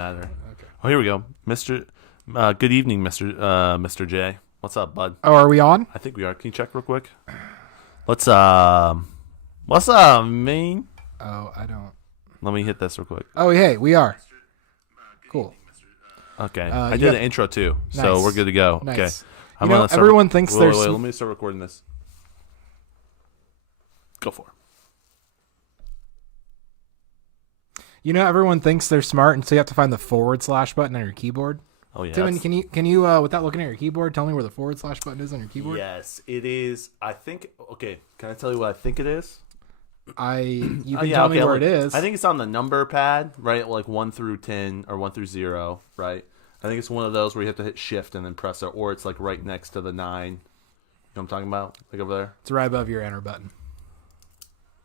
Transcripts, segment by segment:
matter. Okay. Oh, here we go, Mister. Good evening, Mister J. What's up, bud? Oh, are we on? I think we are. Can you check real quick? What's up, man? Oh, I don't. Let me hit this real quick. Oh, hey, we are. Cool. Okay, you I did got- an intro too, so Nice. we're good to go. Nice. Okay, You know, everyone thinks wait, there's. Wait, let me start recording this. Go for it. You know, everyone thinks they're smart, and so you have to find the / button on your keyboard. Oh yeah. Timon, can you without looking at your keyboard, tell me where the / button is on your keyboard? Yes, it is. I think. Okay, can I tell you what I think it is? You can tell me where it is. I think it's on the number pad, right? Like 1 through 10 or 1 through 0, right? I think it's one of those where you have to hit shift and then press it, or it's like right next to the 9. You know what I'm talking about? Like over there? It's right above your enter button.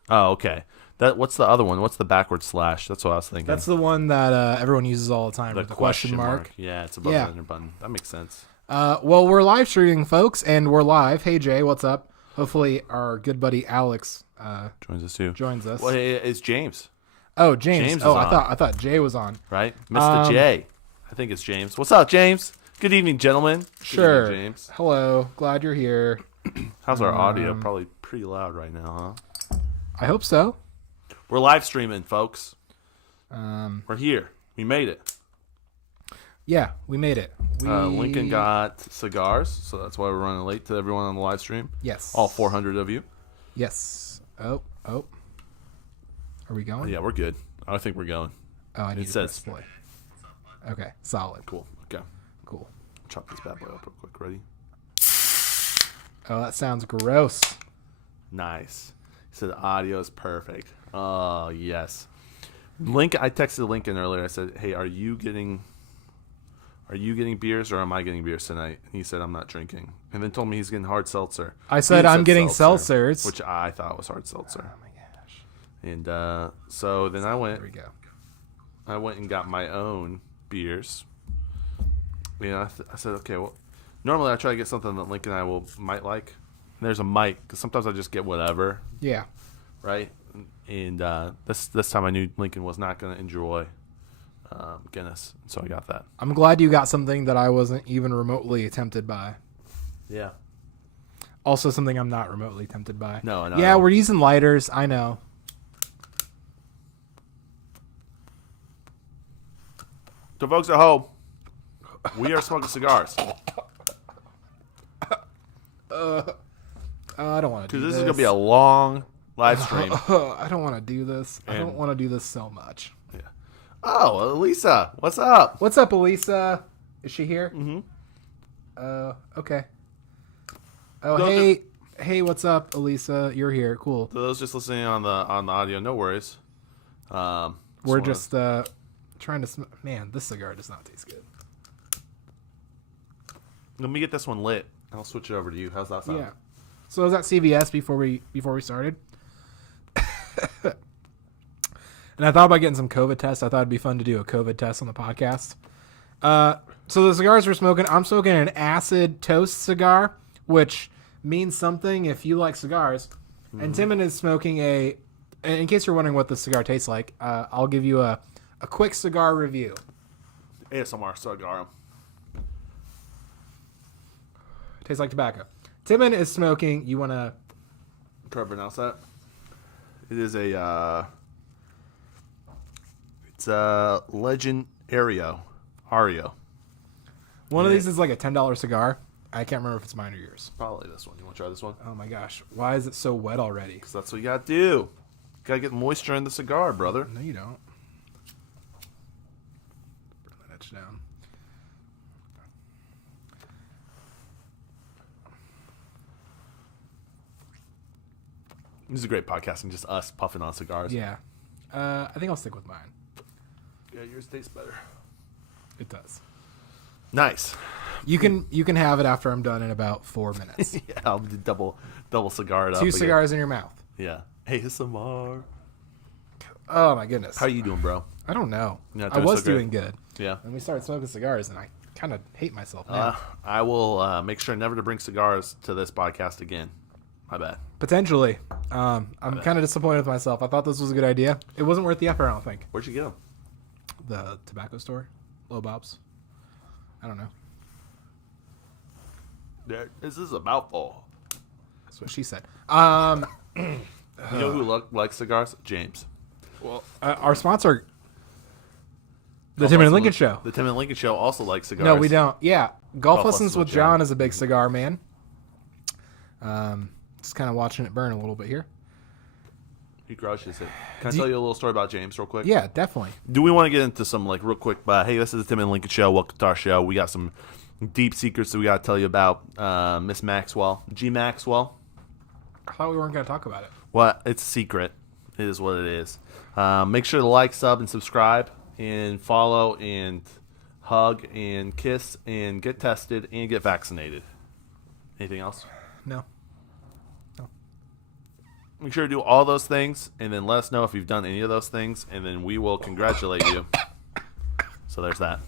Oh, okay. What's the other one? What's the backward slash? That's what I was thinking. That's the one that everyone uses all the time. the with the question mark. Yeah, it's above the enter button. That makes sense. Well, we're live streaming, folks, and we're live. Hey, Jay, what's up? Hopefully, our good buddy Alex Joins us too. joins us. Well, it's James, Oh, James. James is Oh, on. I thought Jay was on. right? Mr. J. I think it's James. What's up, James? Good evening, gentlemen. Good Sure. evening, James. Hello. Glad you're here. How's our audio? Probably pretty loud right now, huh? I hope so. We're live streaming, folks. Um, We're here. We made it. yeah, we made it. Lincoln got cigars, so that's why we're running late to everyone on the live stream. Yes. All 400 of you. Yes. Oh. Are we going? Yeah, we're good. I think we're going. Oh, I need It to says- press play. Okay. Solid. Cool. Okay. Cool. Chop this bad boy up real quick. Ready? Oh, that sounds gross. Nice. He said the audio is perfect. Oh, yes. I texted Lincoln earlier. I said, hey, are you getting beers or am I getting beers tonight? And he said, I'm not drinking. And then told me he's getting hard seltzer. I said He I'm getting seltzer, seltzers. which I thought was hard seltzer. Oh my gosh. And so then I There we go. went and got my own beers. You know, I said, okay, well, normally I try to get something that Lincoln and I might like. And there's a might, because sometimes I just get whatever, Yeah. right? And this time I knew Lincoln was not going to enjoy Guinness, so I got that. I'm glad you got something that I wasn't even remotely tempted by. Yeah. Also, something I'm not remotely tempted by. No. Yeah, we're using lighters. I know. So folks at home, we are smoking cigars. I don't want to do Because this. this is going to be a long live stream. I don't want to do this. I don't And- want to do this so much. Yeah. Oh, Elisa, what's up? What's up, Elisa? Is she here? Mm-hmm. Okay. Oh, No, hey, what's up, Elisa? You're here. Cool. For those just listening on the audio, no worries. We're just trying to. Man, this cigar does not taste good. Let me get this one lit. I'll switch it over to you. How's that sound? Yeah. So I was at CVS before we started, and I thought about getting some COVID tests. I thought it'd be fun to do a COVID test on the podcast. So the cigars we're smoking, I'm smoking an acid toast cigar, which means something if you like cigars. Mm-hmm. And Timon is smoking a. In case you're wondering what the cigar tastes like, I'll give you a quick cigar review. ASMR cigar. Tastes like tobacco. Timon is smoking. You want to? Try to pronounce that. It is a. It's a Legend Ario. One of Yeah. these is like a $10 cigar. I can't remember if it's mine or yours. Probably this one. You want to try this one? Oh my gosh. Why is it so wet already? Because that's what you got to do. Got to get moisture in the cigar, brother. No, you don't. Burn that edge down. This is a great podcasting, just us puffing on cigars. Yeah. I think I'll stick with mine. Yeah, yours tastes better. It does. Nice. You can have it after I'm done in about 4 minutes. Yeah, I'll do double cigar it up. 2 again. cigars in your mouth. Yeah. ASMR. Oh my goodness. How you doing, bro? I don't know. You're not I doing was so great? doing good. Yeah. And we started smoking cigars, and I kind of hate myself now. I will make sure never to bring cigars to this podcast again. My bad. Potentially. I'm kind of disappointed with myself. I thought this was a good idea. It wasn't worth the effort, I don't think. Where'd you get them? the tobacco store, Low Bob's. I don't know. This is a mouthful. That's what she said. You know who likes cigars? James. Well, our sponsor, the Timon and Lincoln Show. The Timon and Lincoln Show also likes cigars. No, we don't. Yeah, Golf Lessons with John is a big cigar man. Just kind of watching it burn a little bit here. He crushes it. Can I tell you a little story about James real quick? Yeah, definitely. Do we want to get into some real quick? Hey, this is the Timon and Lincoln Show. Welcome to our show. We got some deep secrets that we got to tell you about. Miss Maxwell, G. Maxwell. I thought we weren't going to talk about it. Well, it's a secret. It is what it is. Make sure to like, sub, and subscribe, and follow, and hug, and kiss, and get tested, and get vaccinated. Anything else? No. Make sure to do all those things, and then let us know if you've done any of those things, and then we will congratulate you. So there's that.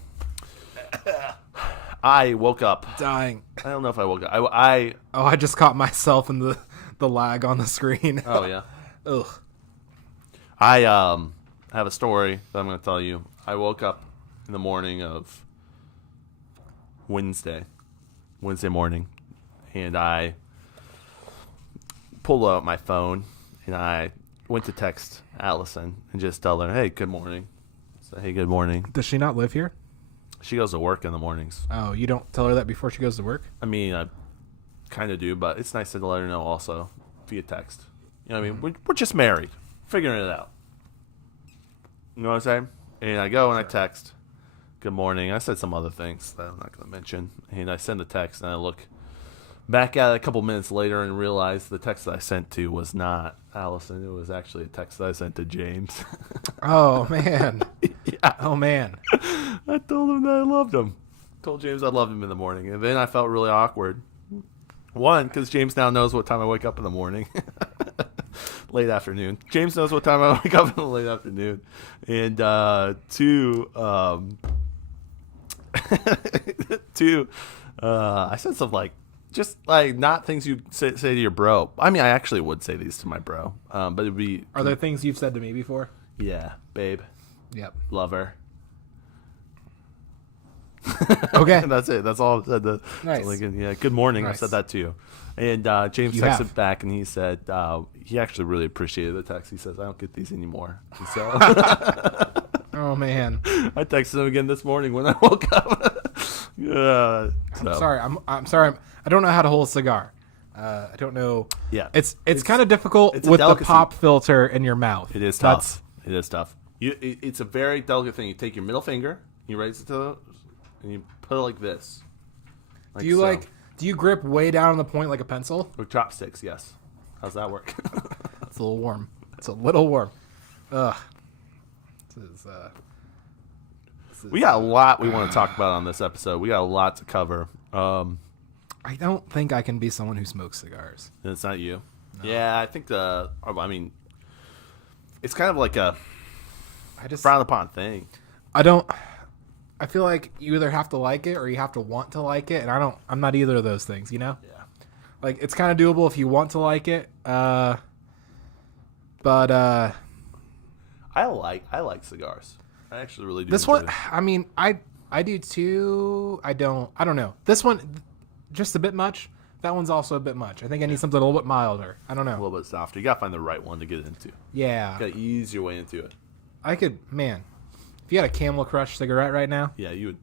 I woke up. Dying. I don't know if I woke up. I just caught myself in the lag on the screen. Oh, yeah. Ugh. I have a story that I'm going to tell you. I woke up in the morning of Wednesday morning, and I pulled out my phone, and I went to text Allison and just tell her, hey, good morning. Say, hey, good morning. Does she not live here? She goes to work in the mornings. Oh, you don't tell her that before she goes to work? I mean, I kind of do, but it's nice to let her know also via text. You know what I mean? We're just married. Figuring it out. You know what I'm saying? And I go and I text, good morning. I said some other things that I'm not going to mention. And I send the text, and I look back at it a couple minutes later and realize the text that I sent to was not Allison. It was actually a text that I sent to James. Oh, man. Yeah. Oh, man. I told him that I loved him. Told James I loved him in the morning. And then I felt really awkward. One, because James now knows what time I wake up in the morning. Late afternoon. James knows what time I wake up in the late afternoon. And two, I said something just not things you say to your bro. I mean, I actually would say these to my bro. But it'd be. Are there things you've said to me before? Yeah, babe. Yep. Lover. Okay. That's it. That's all I said to Nice. Lincoln. Yeah, good morning. Nice. I said that to you. And James You texted have. back, and he said he actually really appreciated the text. He says, I don't get these anymore. And so Oh, man. I texted him again this morning when I woke up. Yeah. Sorry. I'm sorry. I don't know how to hold a cigar. I don't know. Yeah. It's kind of difficult it's a with the delicacy. pop filter in your mouth. It is tough. It is tough. It's a very delicate thing. You take your middle finger, you raise it and you put it like this. Do you do you grip way down on the point like a pencil? With chopsticks, yes. How's that work? It's a little warm. It's a little warm. Ugh. We got a lot we want to talk about on this episode. We got a lot to cover. I don't think I can be someone who smokes cigars. It's not you. No. Yeah, I think it's kind of like a frowned upon thing. I feel like you either have to like it or you have to want to like it, and I'm not either of those things, you know? Yeah. Like, it's kind of doable if you want to like it, but I like cigars. I actually really do. This one, I mean, I do too. I don't know. This one, just a bit much. That one's also a bit much. I think I need something a little bit milder. I don't know. A little bit softer. You gotta find the right one to get into. Yeah. You gotta ease your way into it. If you had a Camel Crush cigarette right now. Yeah, you would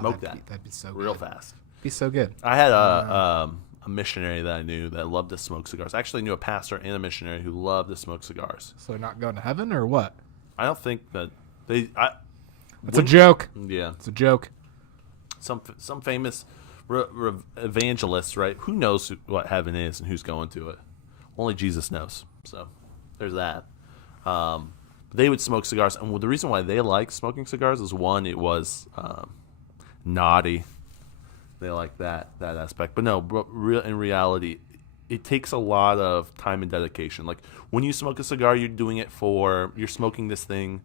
smoke that. That'd be so good. Real fast. Be so good. I had a missionary that I knew that loved to smoke cigars. I actually knew a pastor and a missionary who loved to smoke cigars. So they're not going to heaven or what? I don't think that they. It's a joke. Yeah, it's a joke. Some famous evangelists, right? Who knows what heaven is and who's going to it? Only Jesus knows. So there's that. They would smoke cigars, and the reason why they like smoking cigars is one, it was naughty. They like that aspect, but no, in reality, it takes a lot of time and dedication. Like when you smoke a cigar, you're smoking this thing.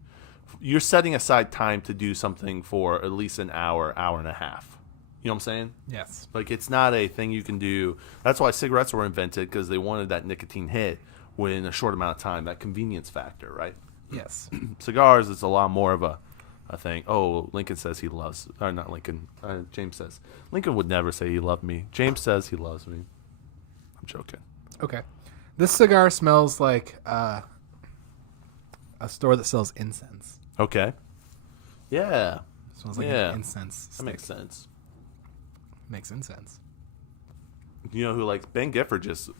You're setting aside time to do something for at least an hour and a half. You know what I'm saying? Yes. Like it's not a thing you can do. That's why cigarettes were invented, because they wanted that nicotine hit within a short amount of time, that convenience factor, right? Yes. Cigars, it's a lot more of a a thing. Oh, Lincoln says he loves, or not Lincoln. James says Lincoln would never say he loved me. James says he loves me. I'm joking. Okay. This cigar smells like a store that sells incense. Okay. Yeah. It smells like an incense stick. That makes sense. Makes incense. You know who likes Ben Gifford just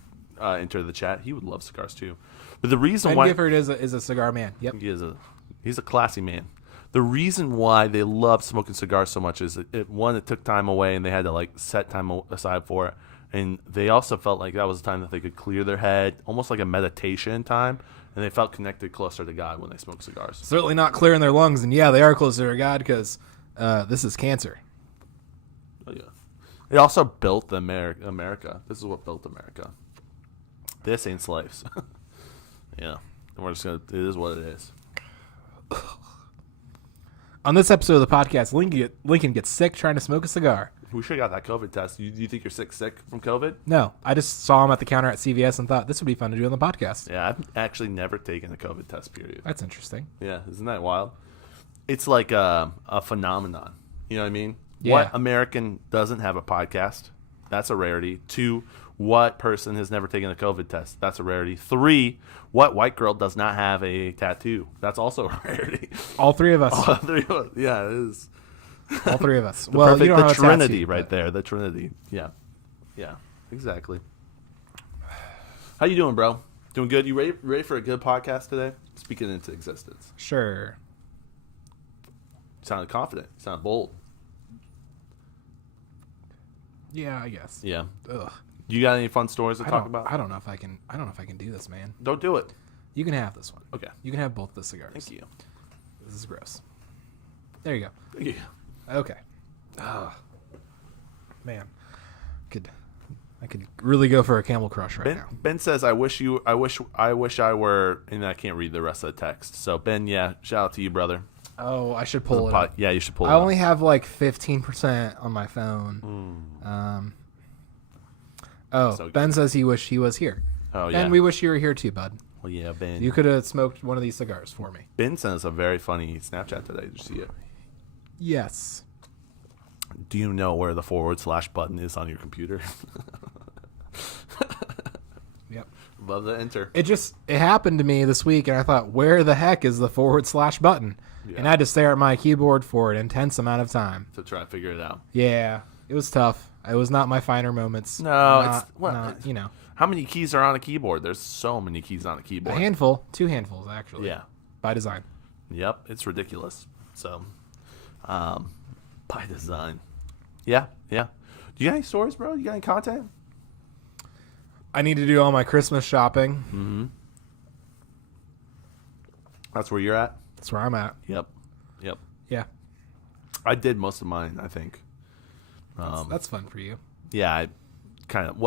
entered the chat. He would love cigars too. But the reason Ben why Gifford is a cigar man. Yep. He's a classy man. The reason why they love smoking cigars so much is it took time away and they had to like set time aside for it. And they also felt like that was a time that they could clear their head, almost like a meditation time. And they felt connected closer to God when they smoked cigars. Certainly not clearing their lungs. And yeah, they are closer to God because this is cancer. Oh, yeah. It also built America. This is what built America. This ain't slaves. Yeah. And we're just going to, it is what it is. On this episode of the podcast, Lincoln gets sick trying to smoke a cigar. We should have got that COVID test. Do you think you're sick from COVID? No, I just saw him at the counter at CVS and thought this would be fun to do on the podcast. Yeah, I've actually never taken a COVID test, period. That's interesting. Yeah, isn't that wild? It's like a phenomenon. You know what I mean? Yeah. What American doesn't have a podcast? That's a rarity. 2, what person has never taken a COVID test? That's a rarity. 3, what white girl does not have a tattoo? That's also a rarity. All three of us. All 3 of us. Yeah, it is. All 3 of us. Well, you don't have a Trinity tattoo, right there. The Trinity. Yeah. Yeah, exactly. How you doing, bro? Doing good? You ready for a good podcast today? Speaking into existence. Sure. You sounded confident. You sounded bold. Yeah, I guess. Yeah. Ugh. You got any fun stories to talk about? I don't know if I can. I don't know if I can do this, man. Don't do it. You can have this one. Okay. You can have both the cigars. Thank you. This is gross. There you go. Thank you. Okay. Man, I could really go for a Camel Crush right now. Ben says, I wish I were, and I can't read the rest of the text. So Ben, yeah, shout out to you, brother. Oh, I should pull it up. Yeah, you should pull it I up. only have like 15% on my phone. So Ben says he wished he was here. Oh, yeah. Ben, we wish you were here too, bud. Well, yeah, Ben. You could have smoked one of these cigars for me. Ben sent us a very funny Snapchat today. Did you see it? Yes. Do you know where the / button is on your computer? Yep. Above the enter. It happened to me this week, and I thought, where the heck is the / button? Yeah. And I had to stare at my keyboard for an intense amount of time. To try to figure it out. Yeah, it was tough. It was not my finer moments. No, not, you know. How many keys are on a keyboard? There's so many keys on a A keyboard. handful. 2 handfuls, actually. Yeah. By design. Yep, it's ridiculous. So, by design. Yeah. Do you got any stories, bro? You got any content? I need to do all my Christmas shopping. Mm-hmm. That's where you're at? That's where I'm at. Yep. Yeah. I did most of mine, I think. That's fun for you. Yeah, I kind of.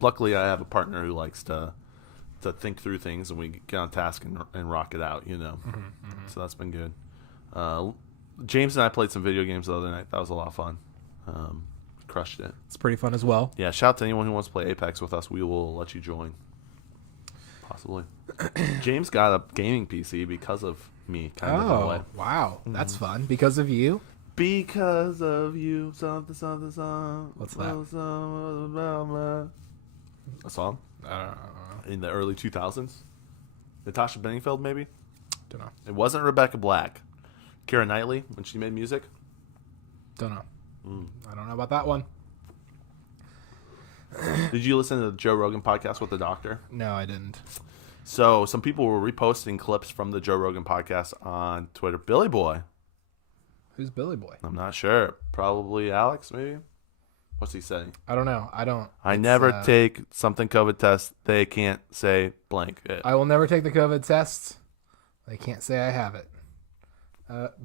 Luckily I have a partner who likes to think through things, and we get on task and rock it out. You know, So that's been good. James and I played some video games the other night. That was a lot of fun. Crushed it. It's pretty fun as well. Yeah, shout out to anyone who wants to play Apex with us. We will let you join. Possibly. James got a gaming PC because of me, kind of in a way. Wow. That's fun. Because of you? Because of you, something. What's that? A song? In the early 2000s? Natasha Bedingfield, maybe? Don't know. It wasn't Rebecca Black. Keira Knightley, when she made music? Don't know. I don't know about that one. Did you listen to the Joe Rogan podcast with the doctor? No, I didn't. So some people were reposting clips from the Joe Rogan podcast on Twitter. Billy Boy. Who's Billy Boy? I'm not sure. Probably Alex, maybe? What's he saying? I don't know. I never take something COVID test. They can't say blank. I will never take the COVID test. They can't say I have it.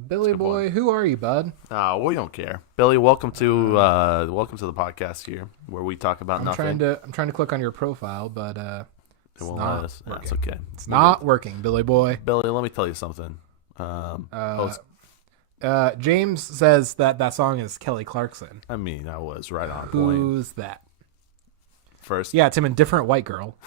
Billy Boy, who are you, bud? Oh, we don't care. Billy, welcome to the podcast here, where we talk about nothing. I'm trying to click on your profile, but it won't let us. That's okay. It's not working, Billy Boy. Billy, let me tell you something. James says that song is Kelly Clarkson. I mean, I was right on point. Who's that? first. Yeah, Timon, different white girl.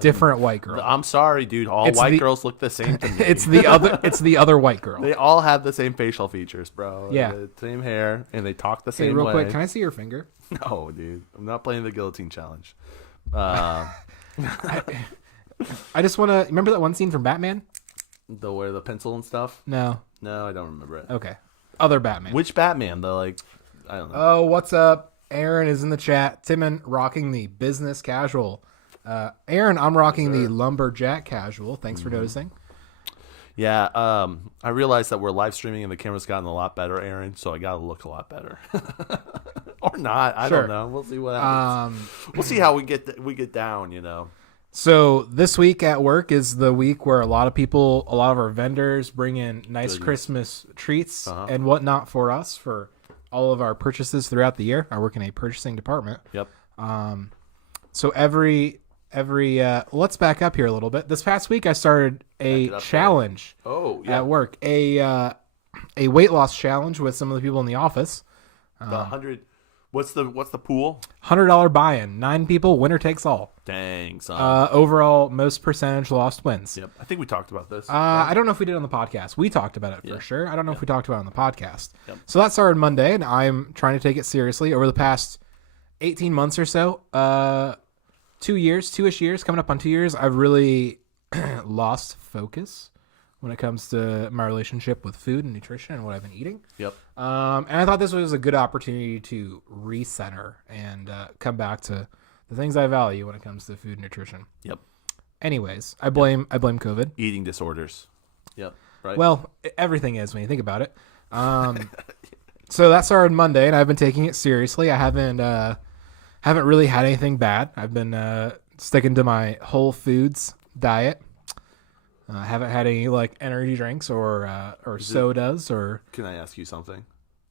Different white girl. I'm sorry, dude. All white girls look the same to me. It's the other white girl. They all have the same facial features, bro. Yeah. The same hair, and they talk the Hey, same real way. quick, can I see your finger? No, dude. I'm not playing the guillotine challenge. I just want to remember that one scene from Batman. Where the pencil and stuff. No, I don't remember it. okay, other Batman. Which Batman? I don't know. Oh, what's up? Aaron is in the chat. Timon rocking the business casual. Aaron, I'm rocking the lumberjack casual. Thanks for noticing. Yeah, I realized that we're live streaming and the camera's gotten a lot better, Aaron. So I gotta look a lot better, or not. I don't know. We'll see what happens. We'll see how we get down. You know. So this week at work is the week where a lot of our vendors bring in nice Christmas treats and whatnot for us for all of our purchases throughout the year. I work in a purchasing department. Yep. So every let's back up here a little bit. This past week I started a challenge at work, a weight loss challenge with some of the people in the office. The 100. What's the pool? $100 buy-in. 9 people, winner takes all. Dang, son. Overall, most percentage lost wins. Yep. I think we talked about this. I don't know if we did on the podcast. We talked about it for sure. I don't know if we talked about it on the podcast. Yep. So that started Monday, and I'm trying to take it seriously. Over the past 18 months or so, 2-ish years, coming up on 2 years, I've really lost focus when it comes to my relationship with food and nutrition and what I've been eating. Yep. And I thought this was a good opportunity to recenter and come back to the things I value when it comes to food and nutrition. Yep. Anyways, I blame COVID. Eating disorders. Yep. Right. Well, everything is when you think about it. So that started Monday, and I've been taking it seriously. I haven't really had anything bad. I've been sticking to my whole foods diet. I haven't had any like energy drinks or sodas or. Can I ask you something?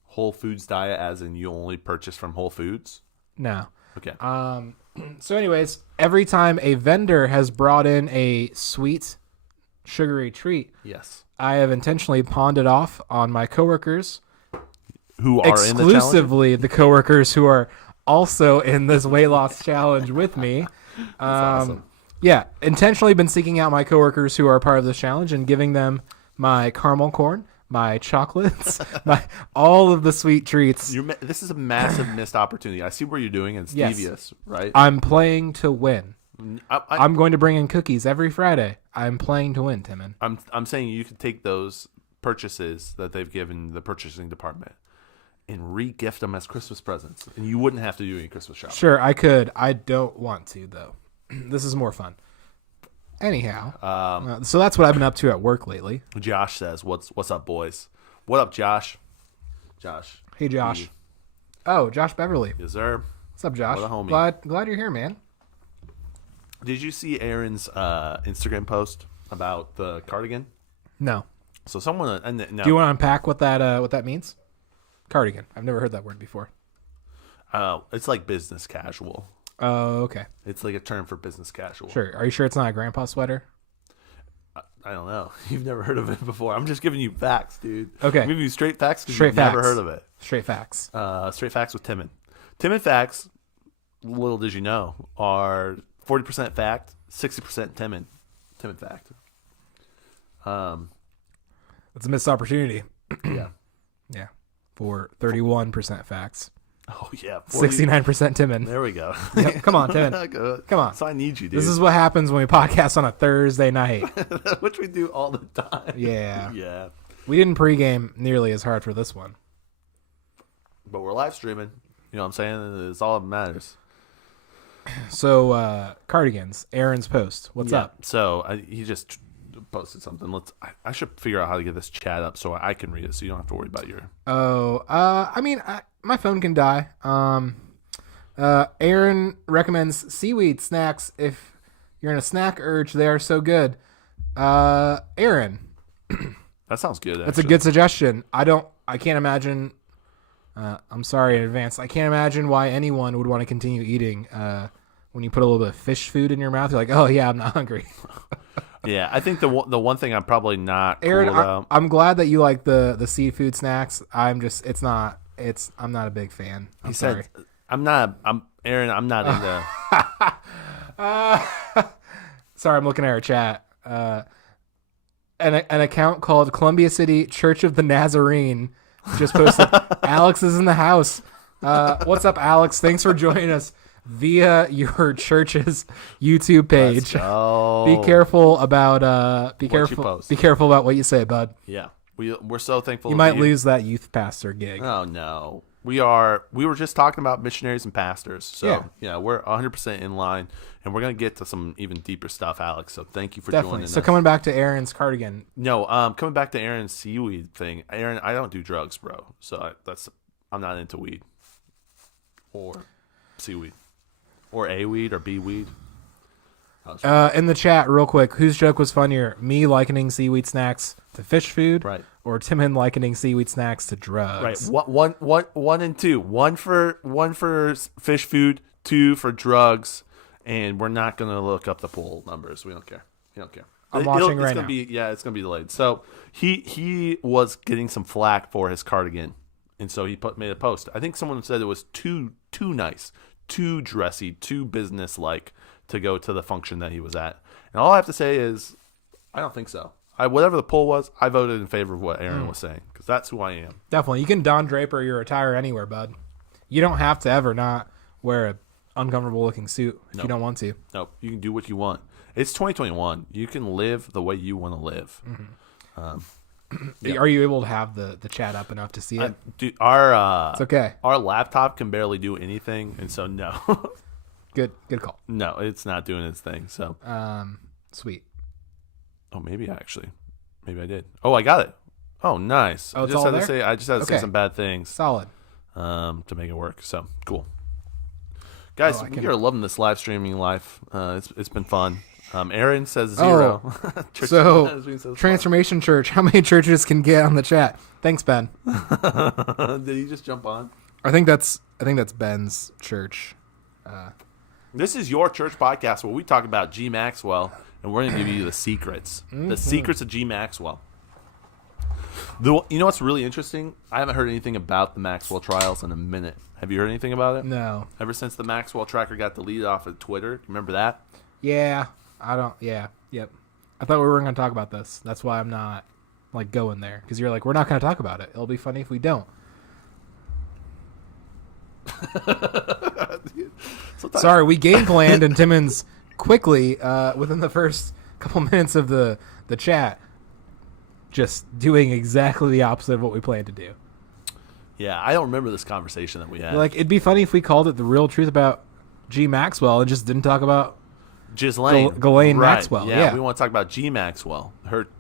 Whole Foods diet, as in you only purchase from Whole Foods? No. Okay. So, anyways, every time a vendor has brought in a sweet, sugary treat, yes, I have intentionally pawned it off on my coworkers, who are exclusively the coworkers who are also in this weight loss challenge with me. That's awesome. Yeah, intentionally been seeking out my coworkers who are part of this challenge and giving them my caramel corn, my chocolates, all of the sweet treats. This is a massive missed opportunity. I see what you're doing, and it's devious, right? I'm playing to win. I'm going to bring in cookies every Friday. I'm playing to win, Timon. I'm saying you could take those purchases that they've given the purchasing department and re-gift them as Christmas presents, and you wouldn't have to do any Christmas shopping. Sure, I could. I don't want to, though. This is more fun. Anyhow, so that's what I've been up to at work lately. Josh says, "What's up, boys? What up, Josh? Josh. Hey, Josh. Oh, Josh Beverly. Yes, sir. What's up, Josh? What a homie. Glad you're here, man. Did you see Aaron's Instagram post about the cardigan? No. So someone, no. Do you want to unpack what that means? Cardigan. I've never heard that word before. It's like business casual. Oh, okay. It's like a term for business casual. Sure. Are you sure it's not a grandpa sweater? I don't know. You've never heard of it before. I'm just giving you facts, dude. Okay. I'm giving you straight facts because Straight you've facts. never heard of it. Straight facts. Straight facts with Timon. Timon facts, little did you know, are 40% fact, 60% Timon. Timon fact. It's a missed opportunity. Yeah. Yeah. For 31% facts. Oh, yeah. 69% Timon. There we go. Yep. Come on, Timon. Good. Come on. So I need you, dude. This is what happens when we podcast on a Thursday night. Which we do all the time. Yeah. Yeah. We didn't pregame nearly as hard for this one. But we're live streaming. You know what I'm saying? It's all that matters. So, cardigans, Aaron's post. What's up? So he just posted something. I should figure out how to get this chat up so I can read it so you don't have to worry about your... Oh, I mean, my phone can die. Aaron recommends seaweed snacks if you're in a snack urge. They are so good. Aaron. That sounds good, actually. That's a good suggestion. I can't imagine... I'm sorry in advance. I can't imagine why anyone would want to continue eating when you put a little bit of fish food in your mouth. You're like, oh, yeah, I'm not hungry. Yeah, I think the one thing I'm probably not Aaron, cool about... I'm glad that you like the seafood snacks. I'm not a big fan. I'm sorry. I'm not. Aaron, I'm not into. Sorry, I'm looking at our chat. An account called Columbia City Church of the Nazarene just posted, Alex is in the house. What's up, Alex? Thanks for joining us via your church's YouTube page. Be careful about be careful about what you say, bud. Yeah, we're so thankful. You might lose that youth pastor gig. Oh no, we were just talking about missionaries and pastors, so yeah we're 100% in line, and we're gonna get to some even deeper stuff, Alex. So thank you for joining us. So coming back to Aaron's cardigan. No, coming back to Aaron's seaweed thing. Aaron, I don't do drugs, bro. So I'm not into weed or seaweed or a weed or b weed. In the chat, real quick, whose joke was funnier? Me likening seaweed snacks to fish food, right? Or Timon likening seaweed snacks to drugs, right? One and two. One for fish food, two for drugs, and we're not gonna look up the poll numbers. We don't care. You don't care. I'm watching right now. It's gonna be delayed. So he was getting some flack for his cardigan, and so he made a post. I think someone said it was too nice, too dressy, too business-like to go to the function that he was at. And all I have to say is, I don't think so. Whatever the poll was, I voted in favor of what Aaron was saying, because that's who I am. Definitely. You can Don Draper your attire anywhere, bud. You don't have to ever not wear an uncomfortable-looking suit if you don't want to. No, you can do what you want. It's 2021. You can live the way you want to live. Mm-hmm. Are you able to have the chat up enough to see it? Dude, it's okay. Our laptop can barely do anything, and so no. Good call. No, it's not doing its thing. So, sweet. Oh, maybe I did. Oh, I got it. Oh, nice. Oh, it's all there? I just had to say some bad things. Solid. To make it work. So cool, guys. We are loving this live streaming life. It's been fun. Aaron says 0. So Transformation Church. How many churches can get on the chat? Thanks, Ben. Did he just jump on? I think that's Ben's church. This is your church podcast where we talk about G. Maxwell, and we're going to give you the secrets. Mm-hmm. The secrets of G. Maxwell. You know what's really interesting? I haven't heard anything about the Maxwell trials in a minute. Have you heard anything about it? No. Ever since the Maxwell tracker got deleted off of Twitter. Remember that? Yeah. Yep. I thought we were going to talk about this. That's why I'm not going there. Because you're like, we're not going to talk about it. It'll be funny if we don't. Sorry, we game planned, and Timmons quickly, within the first couple minutes of the chat, just doing exactly the opposite of what we planned to do. Yeah, I don't remember this conversation that we had. It'd be funny if we called it The Real Truth About G. Maxwell and just didn't talk about Ghislaine Maxwell. Yeah, we want to talk about G. Maxwell,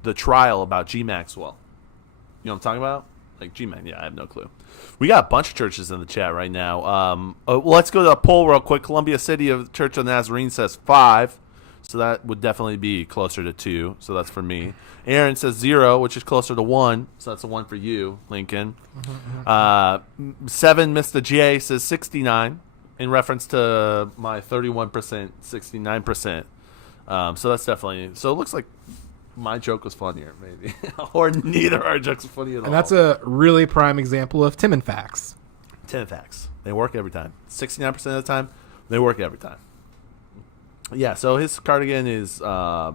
the trial about G. Maxwell. You know what I'm talking about? G-Man. Yeah, I have no clue. We got a bunch of churches in the chat right now. Let's go to a poll real quick. Columbia City of Church of the Nazarene says 5. So that would definitely be closer to 2. So that's for me. Aaron says 0, which is closer to 1. So that's a 1 for you, Lincoln. 7, Mr. J says 69 in reference to my 31%, 69%. So that's definitely. So it looks like my joke was funnier, maybe. Or neither our jokes are funny at all. And that's a really prime example of Timon facts. Timon facts. They work every time. 69% of the time, they work every time. Yeah, so his cardigan is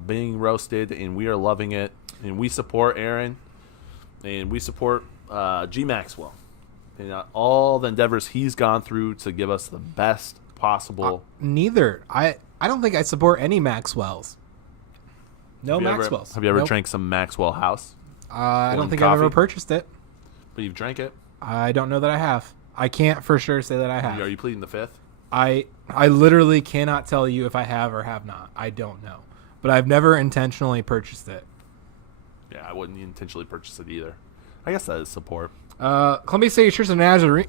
being roasted, and we are loving it. And we support Aaron, and we support G. Maxwell. And all the endeavors he's gone through to give us the best possible. Neither. I don't think I support any Maxwells. No Maxwells. Have you ever drank some Maxwell House? I don't think I've ever purchased it. But you've drank it? I don't know that I have. I can't for sure say that I have. Are you pleading the fifth? I literally cannot tell you if I have or have not. I don't know. But I've never intentionally purchased it. Yeah, I wouldn't intentionally purchase it either. I guess that is support. Columbia City Church of Nazarene.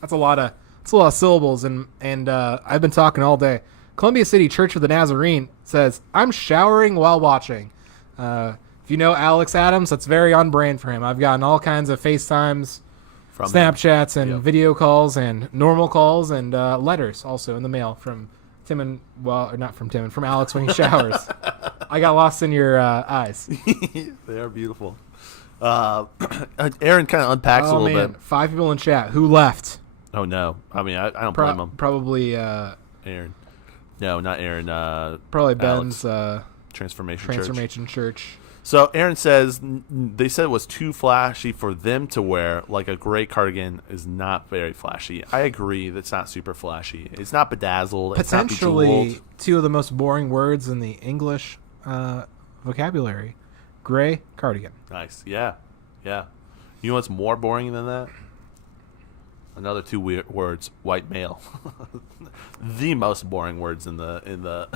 That's a lot of syllables, and I've been talking all day. Columbia City Church of the Nazarene says, I'm showering while watching. If you know Alex Adams, that's very on brand for him. I've gotten all kinds of FaceTimes, from Snapchats, and video calls, and normal calls, and letters also in the mail from Timon. Well, or not from Timon, from Alex when he showers. I got lost in your eyes. They are beautiful. Aaron kind of unpacks a little bit. 5 people in chat. Who left? Oh no, I mean I don't blame him. Probably Aaron. No, not Aaron. probably Ben's Transformation Church. So Aaron says they said it was too flashy for them to wear. Like a gray cardigan is not very flashy. I agree. That's not super flashy. It's not bedazzled. Potentially it's not bejeweled. two of the most boring words in the English vocabulary. Gray cardigan. Nice. Yeah. Yeah. You know what's more boring than that? Another two words. White male. The most boring words in the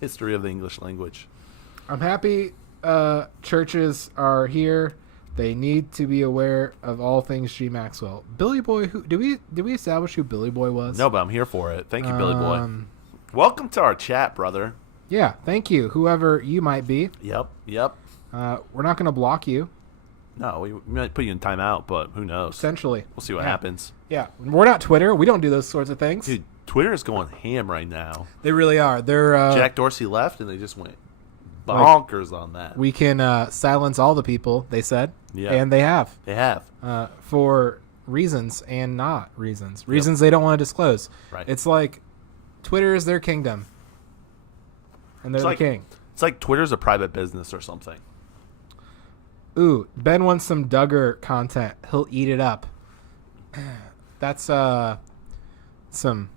history of the English language. I'm happy churches are here. They need to be aware of all things G. Maxwell. Billy Boy, who did we establish who Billy Boy was? No, but I'm here for it. Thank you, Billy Boy. Welcome to our chat, brother. Yeah, thank you, whoever you might be. Yep. We're not going to block you. No, we might put you in timeout, but who knows? Essentially. We'll see what happens. Yeah, we're not Twitter. We don't do those sorts of things. Dude, Twitter is going ham right now. They really are. They're Jack Dorsey left, and they just went bonkers on that. We can silence all the people, they said. Yeah. And they have. They have. For reasons and not reasons. Reasons they don't want to disclose. Right. It's like Twitter is their kingdom. And they're the king. It's like Twitter's a private business or something. Ooh, Ben wants some Duggar content. He'll eat it up. That's it's an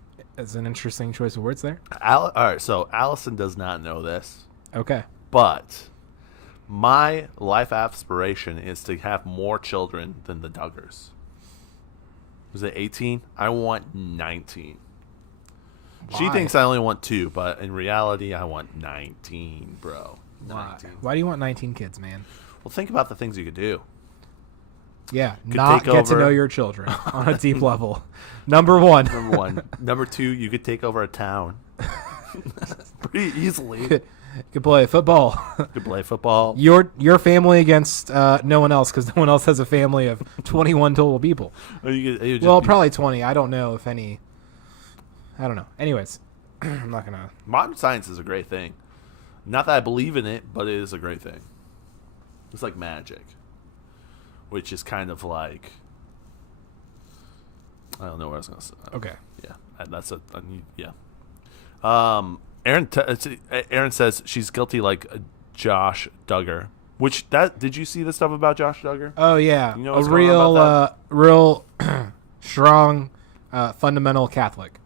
interesting choice of words there. All right, so Allison does not know this. Okay. But my life aspiration is to have more children than the Duggars. Was it 18? I want 19. Why? She thinks I only want 2, but in reality, I want 19, bro. 19. Why do you want 19 kids, man? Well, think about the things you could do. Yeah, Could not take get to over- know your children on a deep level. Number one. Number 1. Number 2, you could take over a town. Pretty easily. You could play football. You could play football. Your family against no one else, because no one else has a family of 21 total people. Or you could Well, probably 20. I don't know if any. I don't know. Anyways, I'm not gonna. Modern science is a great thing. Not that I believe in it, but it is a great thing. It's like magic, which is kind of like, I don't know what I was gonna say. Okay. Yeah, that's yeah. Aaron says she's guilty like Josh Duggar. Which did you see the stuff about Josh Duggar? Oh yeah, You know a what's going on about real strong, fundamental Catholic.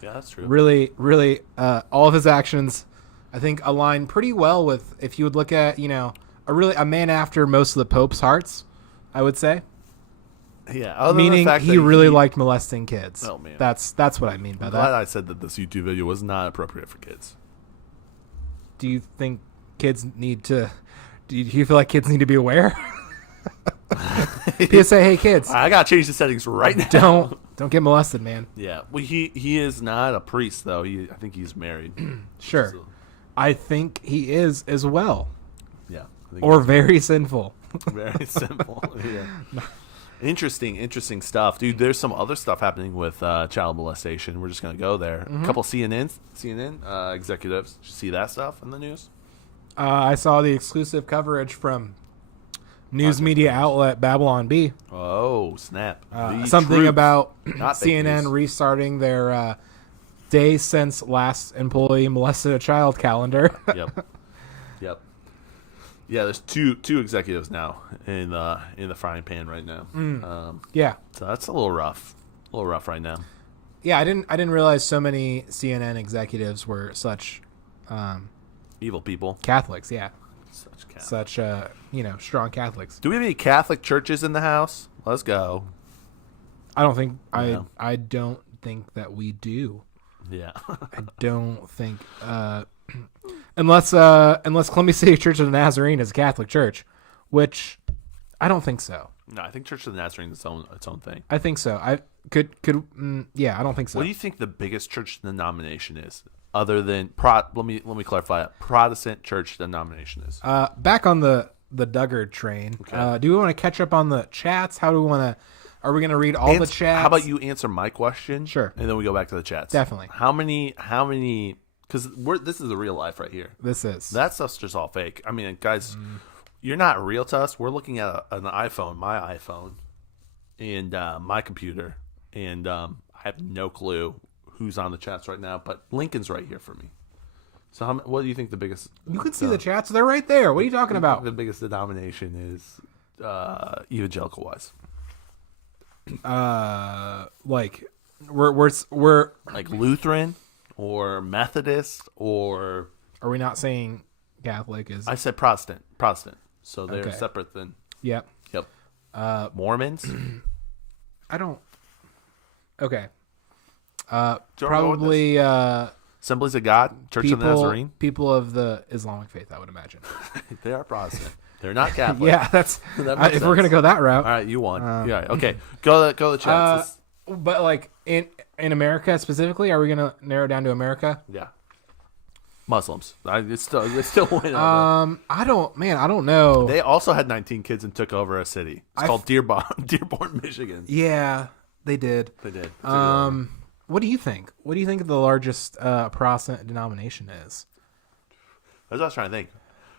Yeah, that's true. Really, all of his actions, I think, align pretty well with, if you would look at, a man after most of the Pope's hearts, I would say. Yeah, other than Meaning the fact he that really liked molesting kids. Oh man, that's what I mean by I'm glad that. I said that this YouTube video was not appropriate for kids. Do you think kids need to? Do you feel like kids need to be aware? PSA, hey kids, I gotta change the settings right now. don't get molested, man. Yeah, well, he is not a priest though. I think he's married. Sure, So, I think he is as well, yeah, I think or he's very sinful. very simple. Yeah. Interesting stuff, dude. There's some other stuff happening with child molestation. We're just gonna go there. A couple CNN executives. Did you see that stuff in the news? I saw the exclusive coverage from news media outlet Babylon Bee. Oh snap! Something truth. About Not fake CNN news. restarting their days since last employee molested a child calendar. Yep. Yeah, there's two executives now in the frying pan right now. Yeah. So that's a little rough right now. Yeah, I didn't realize so many CNN executives were such Evil people. Catholics. Yeah, Such Catholics. such strong Catholics. Do we have any Catholic churches in the house? Let's go. I don't think No. I don't think that we do. Yeah. I don't think unless Columbia City Church of the Nazarene is a Catholic church, which I don't think so. No, I think Church of the Nazarene is its own thing. I think so. I don't think so. What do you think the biggest church denomination is, other than let me clarify that Protestant church denomination is? Back on the Duggar train. Okay. Do we want to catch up on the chats? How do we want to? Are we going to read all the chats? How about you answer my question? Sure. And then we go back to the chats. Definitely. How many? Because this is the real life right here. This is. That stuff's just all fake. I mean, guys, you're not real to us. We're looking at an iPhone, my iPhone. And we're looking at 100 and my computer, and I have no clue who's on the chats right now. But Lincoln's right here for me. So, what do you think the biggest? You can see the chats; they're right there. What are you talking about? The biggest denomination is evangelical wise. Like we're Like Lutheran or Methodist or are we not saying Catholic is? I said Protestant. So they're Okay. separate than. Yep. Mormons. I don't. Okay. Don't know Probably Assemblies of God, Church of the Nazarene. people of the Islamic faith, I would imagine. They are Protestant. They're not Catholic. Yeah, that's That makes if we're gonna sense. go that route. All right, you won. Yeah. Okay. Go to the chats. But like in America specifically, are we gonna narrow down to America? Yeah. Muslims. It's still winning. I don't know. They also had 19 kids and took over a city. It's called Dearborn, Michigan. Yeah, they did. They did. What do you think? What do you think the largest Protestant denomination is? That's what I was trying to think.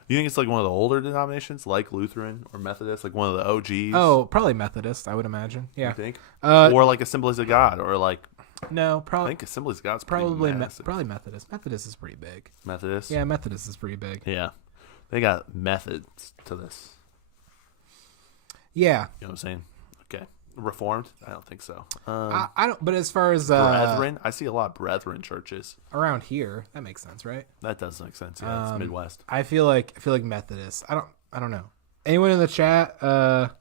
You think it's like one of the older denominations, like Lutheran or Methodist, like one of the OGs? Oh, probably Methodist, I would imagine. Yeah. You think? Or like Assemblies of God, or like No, I probably think Assemblies of God's probably massive. probably Methodist. Methodist is pretty big. Methodist. Yeah, Methodist is pretty big. Yeah. They got methods to this. Yeah. You know what I'm saying? Okay. Reformed? I don't think so. I don't. But as far as Brethren? I see a lot of Brethren churches. around here, that makes sense, right? That does make sense. Yeah, it's Midwest. I feel like Methodist. I don't know. Anyone in the chat? Out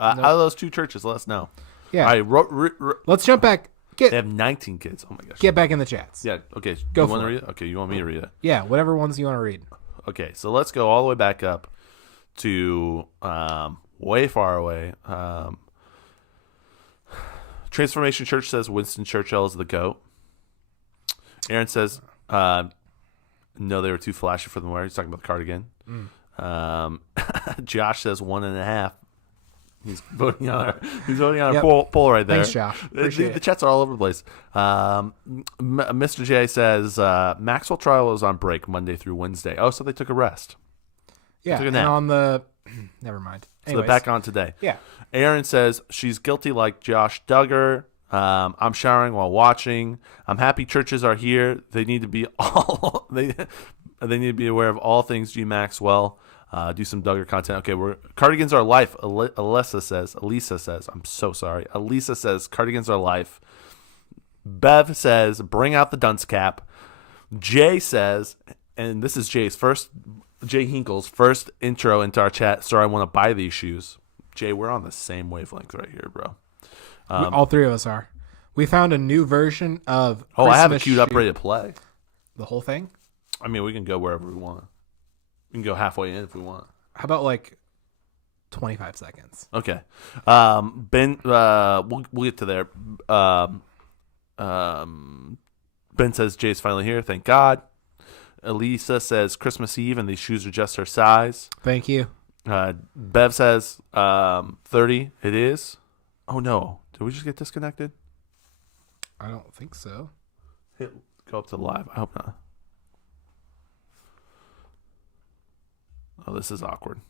of those two churches, let us know. Yeah. All right. Let's jump back. They have 19 kids. Oh my gosh. Get back in the chats. Yeah. Okay. Go you for want to it. read it? Okay. You want me to read it? Yeah, whatever ones you want to read. Okay. So let's go all the way back up to way far away. Transformation Church says Winston Churchill is the GOAT. Aaron says, no, they were too flashy for them to wear. He's talking about the cardigan. Josh says 1.5. He's voting on our poll right there. Thanks, Josh. Appreciate The chats are all over the place. Mr. J says Maxwell trial is on break Monday through Wednesday. Oh, so they took a rest. Yeah, took a and nap. on the never mind. So Anyways, they're back on today. Yeah. Aaron says she's guilty like Josh Duggar. I'm showering while watching. I'm happy churches are here. They need to be they need to be aware of all things G Maxwell. Do some Duggar content. Okay, cardigans are life. Elisa says, I'm so sorry. Elisa says cardigans are life. Bev says, bring out the dunce cap. Jay says, and this is Jay Hinkle's first intro into our chat. Sir, I want to buy these shoes. Jay, we're on the same wavelength right here, bro. All three of us are. We found a new version of. I have it Christmas queued up shoe- ready to play. The whole thing. I mean, we can go wherever we want. We can go halfway in if we want. How about like 25 seconds? Okay. Ben, we'll get to there. Ben says Jay's finally here. Thank God. Elisa says Christmas Eve and these shoes are just her size. Thank you. Bev says 30. It is. Oh no. Did we just get disconnected? I don't think so. Go up to the live. I hope not. Oh, this is awkward.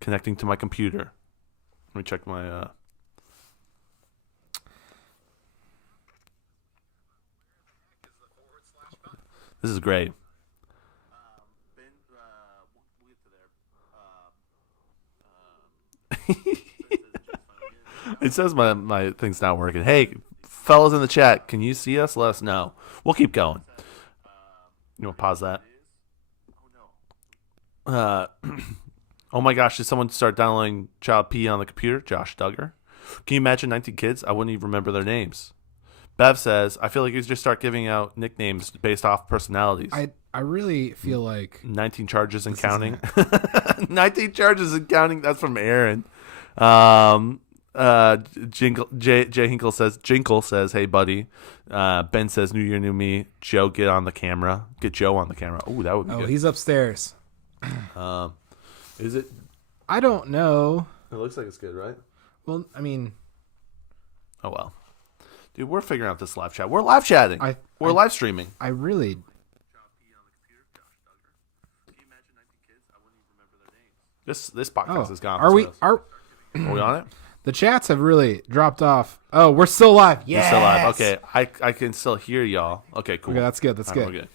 Connecting to my computer. Let me check my This is great. It says my thing's not working. Hey, fellas in the chat, can you see us? Let us know. We'll keep going. You want to pause that? Oh my gosh, did someone start downloading Child P on the computer? Josh Duggar. Can you imagine 19 kids? I wouldn't even remember their names. Bev says, I feel like you just start giving out nicknames based off personalities. I really feel like 19 charges and counting. 19 charges and counting. That's from Aaron. Jinkle says, hey buddy. Ben says, new year, new me. Joe, get on the camera. Get Joe on the camera. Oh, that would be good. he's upstairs. Is it? I don't know. It looks like it's good, right? Well, I mean, Oh well, dude, we're figuring out this live chat. We're live chatting. We're live streaming. I really. This podcast is gone. Are we? Are we on it? The chats have really dropped off. Oh, we're still live. You're Yes. still live. Okay, I can still hear y'all. Okay, cool. Okay, that's good. That's All good. right, we're good.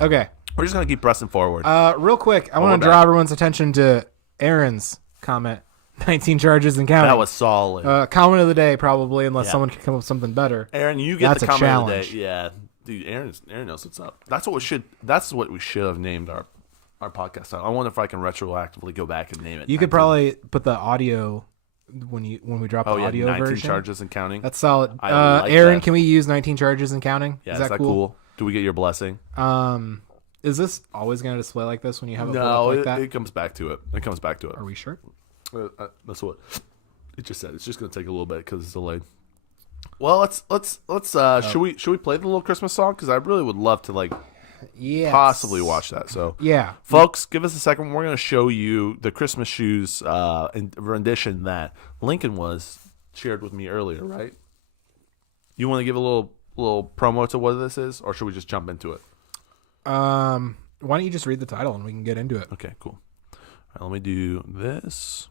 Okay. We're just gonna keep pressing forward. Real quick, I we're want to back. draw everyone's attention to Aaron's comment. 19 charges and counting. That was solid. Comment of the day, probably, unless Yeah. someone can come up with something better. Aaron, you get That's the a comment challenge. of the day. Yeah, dude, Aaron knows what's up. That's what we should have named our podcast on. I wonder if I can retroactively go back and name it. You could probably put the audio when we drop the audio 19 version. charges and counting. That's solid. I like Aaron, that. can we use 19 charges and counting? Yeah, is that cool? Do we get your blessing? Is this always going to display like this when you have it pulled No, up like that? it comes back to it. It comes back to it. Are we sure? That's what it just said. It's just going to take a little bit because it's delayed. Well, let's should we play the little Christmas song? Because I really would love to Yes. possibly watch that. So Yeah. folks, give us a second. We're going to show you the Christmas shoes rendition that Lincoln was shared with me earlier. Right? You want to give a little promo to what this is, or should we just jump into it? Why don't you just read the title and we can get into it? Okay, cool. All right, let me do this.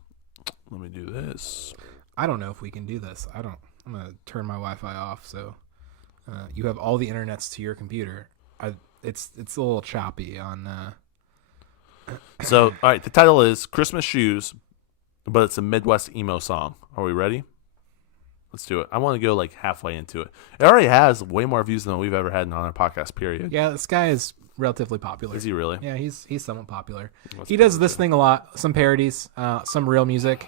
I don't know if we can do this. I'm gonna turn my Wi-Fi off so you have all the internets to your computer. It's a little choppy on. So, all right, the title is Christmas Shoes, but it's a Midwest emo song. Are we ready? Let's do it. I want to go halfway into it. It already has way more views than we've ever had on our podcast, period. Yeah, this guy is relatively popular. Is he really? Yeah, he's somewhat popular. He does this thing a lot. Some parodies, some real music.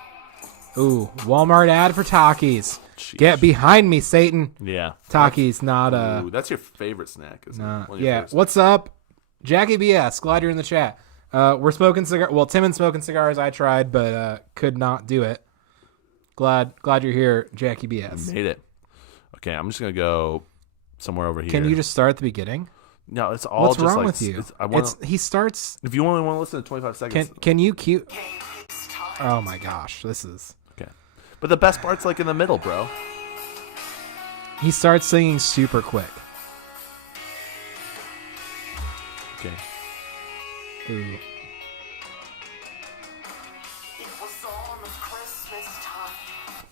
Ooh, Walmart ad for Takis. Jeez. Get behind me, Satan. Yeah. Takis, not Ooh, that's your favorite snack, isn't it? One of your yeah. favorites. What's up, Jackie BS? Glad you're in the chat. We're smoking cigar. Well, Timon smoking cigars. I tried, but could not do it. Glad you're here, Jackie BS. Made it. Okay, I'm just gonna go somewhere over here. Can you just start at the beginning? No, it's all What's just wrong with you? He starts. If you only want to listen to 25 seconds. Can you cue? Oh my gosh, this is. Okay. But the best part's in the middle, bro. He starts singing super quick. Okay. Ooh. It was on the Christmas time.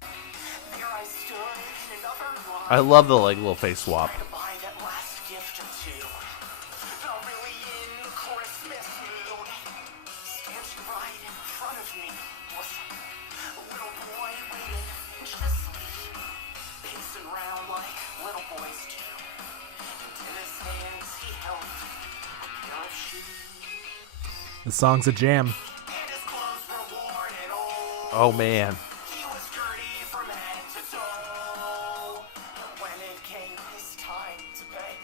There I stood in another line. I love the little face swap. To buy that last gift or two. Not really in the Christmas mood. Standing right in front of me was a little boy waiting anxiously, pacing around like little boys do. And in his hands he held a pair of shoes. The song's a jam. And his clothes were worn and old. Oh man. He was dirty from head to toe. And when it came his time to pay,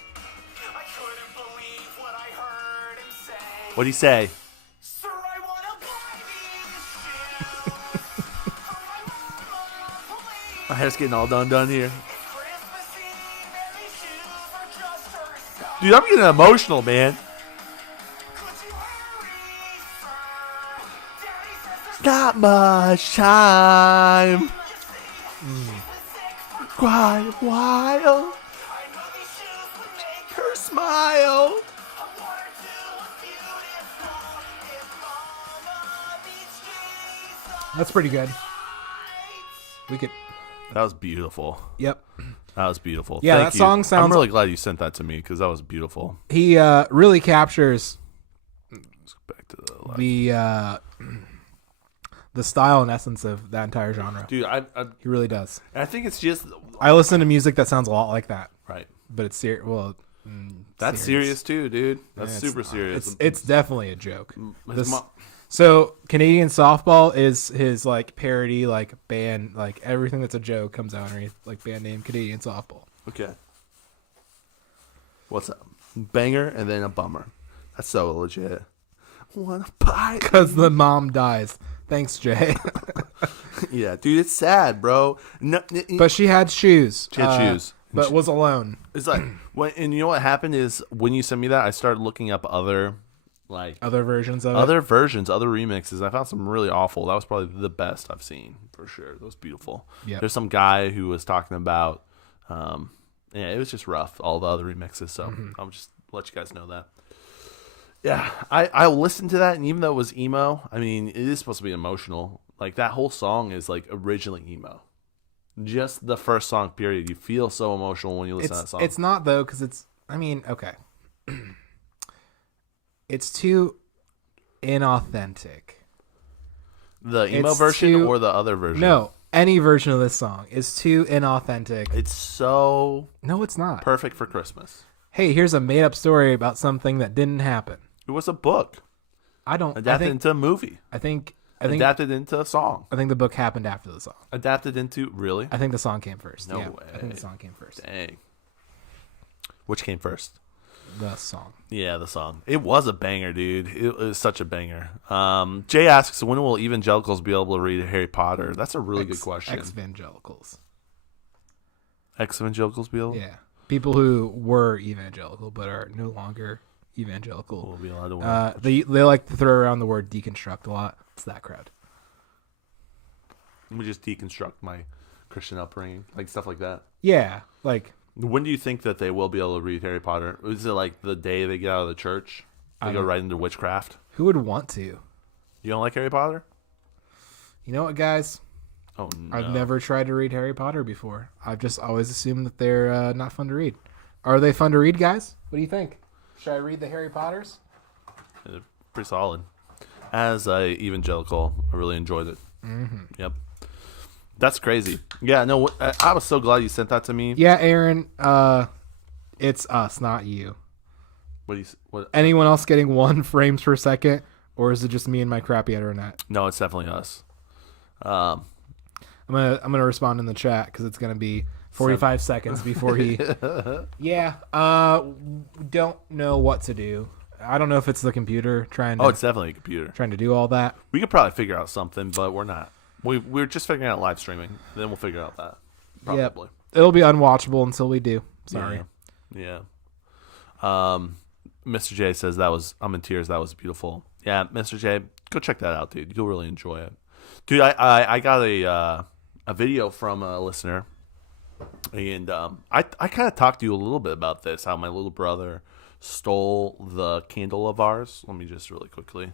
I couldn't believe what I heard him say. What'd he say? Sir, I wanna buy these shoes for my mama, please. My hair's getting all done here. It's Christmas Eve and these shoes are just herself. Dude, I'm getting emotional, man. Could you hurry, sir? Daddy says there's Not much time. Quite a while. I know these shoes would make Her smile. I want her to look beautiful if Mama meets Jesus. That's pretty good. We could. That was beautiful. Yep. That was beautiful. Yeah, Thank that you. song sounds- I'm really glad you sent that to me because that was beautiful. He really captures Let's go back to the left. the style and essence of that entire genre. Dude, He really does. I think it's just I listen to music that sounds a lot like that, right. but it's serious. Well, That's serious too, dude. That's It's super not. serious. It's definitely a joke. His This- mo- So Canadian Softball is his parody band, everything that's a joke comes out underneath band name Canadian Softball. okay. What's up? Banger and then a bummer. That's so legit. Wanna buy? Because the mom dies. Thanks, Jay. Yeah, dude, it's sad, bro. No, But she had shoes. She had shoes. But was alone. it's and you know what happened is when you sent me that, I started looking up other Versions of it. other versions, other remixes. I found some really awful. That was probably the best I've seen for sure. That was beautiful. Yep. There's some guy who was talking about, yeah, it was just rough. All the other remixes. So I'll just let you guys know that Yeah, I listened to that, and even though it was emo, I mean, it is supposed to be emotional. Like, that whole song is, like, originally emo. Just the first song, period. You feel so emotional when you listen to that song. It's not, though, because it's... I mean, okay. It's too inauthentic. The emo It's version too- or the other version? No, any version of this song is too inauthentic. It's so No, it's not. perfect for Christmas. Hey, here's a made-up story about something that didn't happen. It was a book adapted into a movie, I think adapted into a song, the book happened after the song. adapted into really. I think the song came first. No Yeah, way. I think the song came first. Dang. Which came first? The song. Yeah, the song. It was a banger, dude. It was such a banger. Jay asks, when will evangelicals be able to read Harry Potter? That's a really good question. Ex-evangelicals. Ex-evangelicals be able? Yeah. People who were evangelical but are no longer evangelical. Will be allowed to wear. They like to throw around the word deconstruct a lot. It's that crowd. Let me just deconstruct my Christian upbringing, like stuff like that. Yeah, like When do you think that they will be able to read Harry Potter? Is it like the day they get out of the church? They go right into witchcraft? who would want to? You don't like Harry Potter? You know what, guys? Oh, no. I've never tried to read Harry Potter before. I've just always assumed that they're not fun to read. Are they fun to read, guys? What do you think? Should I read the Harry Potters? Pretty solid. As a evangelical, I really enjoyed it. Mm-hmm. Yep. That's crazy. Yeah, no, I was so glad you sent that to me. Yeah, Aaron. It's us, not you. What? Anyone else getting 1 frames per second, or is it just me and my crappy internet? No, it's definitely us. I'm gonna respond in the chat because it's gonna be 45 seconds before he. Yeah. Don't know what to do. I don't know if it's the computer trying to. Oh, it's definitely a computer. Trying to do all that. We could probably figure out something, but we're not. We're just figuring out live streaming. Then we'll figure out that. Probably. Yep. It'll be unwatchable until we do. Sorry. Yeah. Mr. J says I'm in tears. That was beautiful. Yeah, Mr. J, go check that out, dude. You'll really enjoy it. Dude, I got a video from a listener, and I kind of talked to you a little bit about this, how my little brother stole the candle of ours. Let me just really quickly.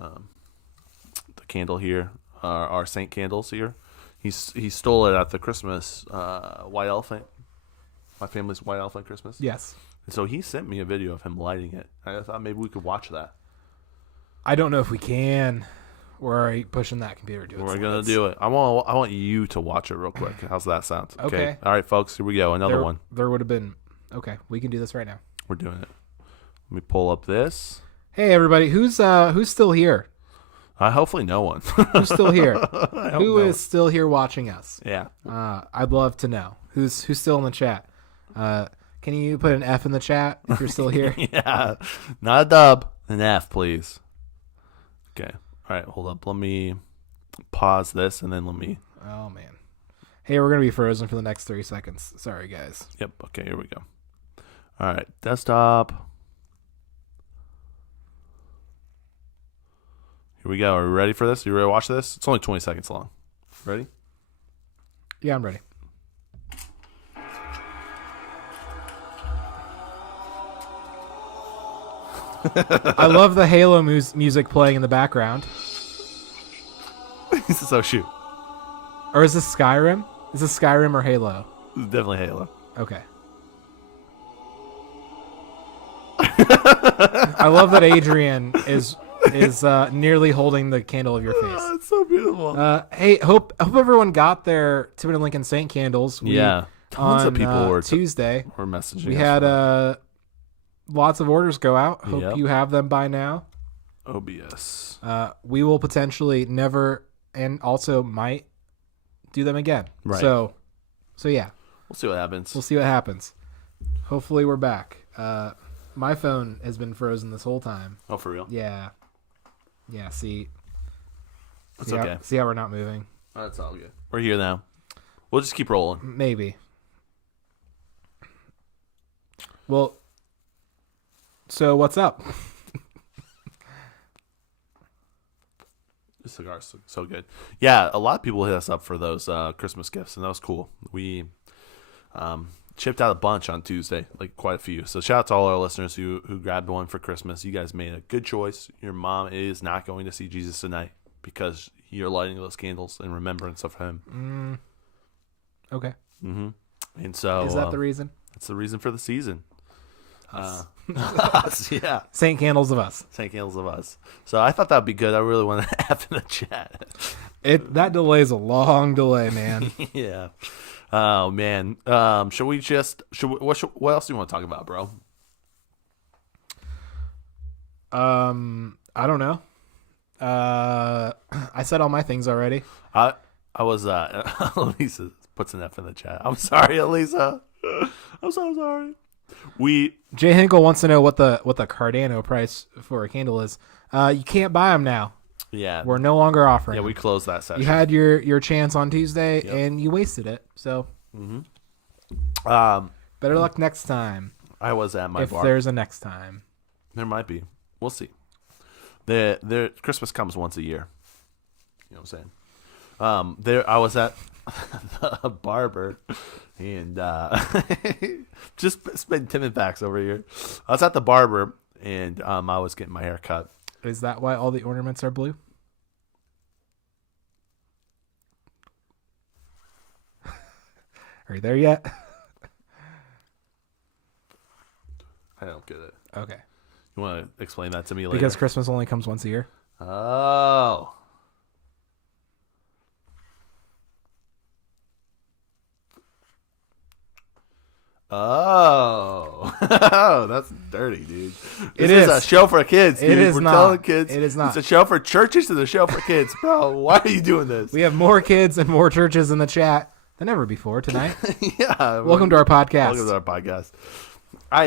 The candle here, our Saint candles here. He stole it at the Christmas White Elephant. My family's White Elephant Christmas. Yes. And so he sent me a video of him lighting it. I thought maybe we could watch that. I don't know if we can. We're already pushing that computer to its We're gonna limits. do it. I want you to watch it real quick. How's that sound? Okay. All right, folks. Here we go. Another one. There would have been. Okay, we can do this right now. We're doing it. Let me pull up this. Hey everybody, who's still here? Hopefully no one. Who's still here? Who know. is still here watching us? Yeah. I'd love to know who's still in the chat. Can you put an F in the chat if you're still here? Yeah. Not a dub. An F, please. Okay. All right. Hold up. Let me pause this and then let me. Oh man. Hey, we're gonna be frozen for the next 30 seconds. Sorry, guys. Yep. Okay. Here we go. All right. Desktop. Here we go. Are we ready for this? You ready to watch this? It's only 20 seconds long. Ready? Yeah, I'm ready. I love the Halo music playing in the background. This is so shoot. Or is this Skyrim? Is this Skyrim or Halo? This is definitely Halo. Okay. I love that Adrian is nearly holding the candle of your face. Oh, it's so beautiful. Hey, hope everyone got their Timon and Lincoln Saint candles. Yeah. Tons of people were Tuesday. Were messaging. We us had for that. lots of orders go out. Hope Yep. you have them by now. OBS. We will potentially never and also might do them again. Right. So yeah, We'll see what happens. we'll see what happens. Hopefully we're back. My phone has been frozen this whole time. Oh, for real? Yeah. Yeah, see. It's See okay. How, see how we're not moving? Oh, that's all good. We're here now. We'll just keep rolling. Maybe. Well, so what's up? This cigar's so good. Yeah, a lot of people hit us up for those Christmas gifts, and that was cool. We chipped out a bunch on Tuesday, like quite a few. So shout out to all our listeners who grabbed one for Christmas. You guys made a good choice. Your mom is not going to see Jesus tonight because you're lighting those candles in remembrance of him. Okay. Mm-hmm. And so Is that the reason? That's the reason for the season. Us. Us, yeah. Saint Candles of Us. Saint Candles of Us. So I thought that'd be good. I really want to F in the chat. That delay is a long delay, man. Yeah. Oh man. What else do you want to talk about, bro? I don't know. I said all my things already. I was Elisa puts an F in the chat. I'm sorry, Elisa. I'm so sorry. Jay Hinkle wants to know what the Cardano price for a candle is. You can't buy them now. Yeah. We're no longer offering. Yeah, we closed that session. You had your chance on Tuesday and you wasted it. So better luck next time. I was at my bar. If there's a next time. There might be. We'll see. The Christmas comes once a year. You know what I'm saying? I was at the barber and just spitting Timon facts over here. I was at the barber and I was getting my hair cut. Is that why all the ornaments are blue? Are you there yet? I don't get it. Okay. You want to explain that to me later? Because Christmas only comes once a year. Oh. Oh, that's dirty, dude. This is a show for kids, dude. It is We're not. telling kids. It is not. It's a show for churches and a show for kids, bro. Why are you doing this? We have more kids and more churches in the chat than ever before tonight. Yeah. Welcome to our podcast. Welcome to our podcast. I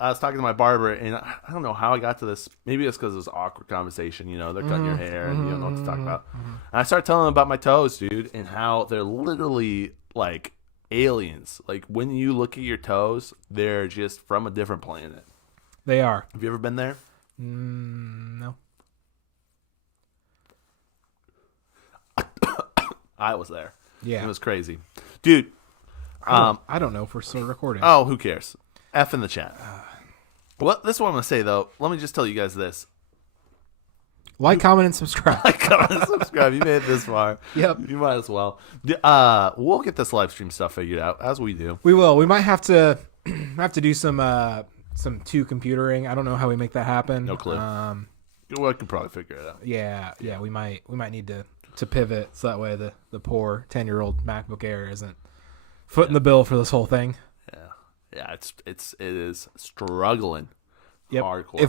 was talking to my barber, and I don't know how I got to this. Maybe it's because it was an awkward conversation. You know, they're cutting your hair, and you don't know what to talk about. And I started telling them about my toes, dude, and how they're literally like aliens. Like when you look at your toes, they're just from a different planet. They are. Have you ever been there? No. I was there. Yeah. It was crazy, dude. I don't know if we're still recording. Oh, who cares? F in the chat. Well, this is what I'm gonna say though. Let me just tell you guys this. Like, comment, and subscribe. Like, comment, and subscribe. You made it this far. Yep. You might as well. We'll get this live stream stuff figured out as we do. We will. We might have to do some two computering. I don't know how we make that happen. No clue. Well, I can probably figure it out. Yeah. We might need to pivot so that way the poor 10-year-old MacBook Air isn't footing the bill for this whole thing. Yeah. It is struggling. Yep. Hardcore.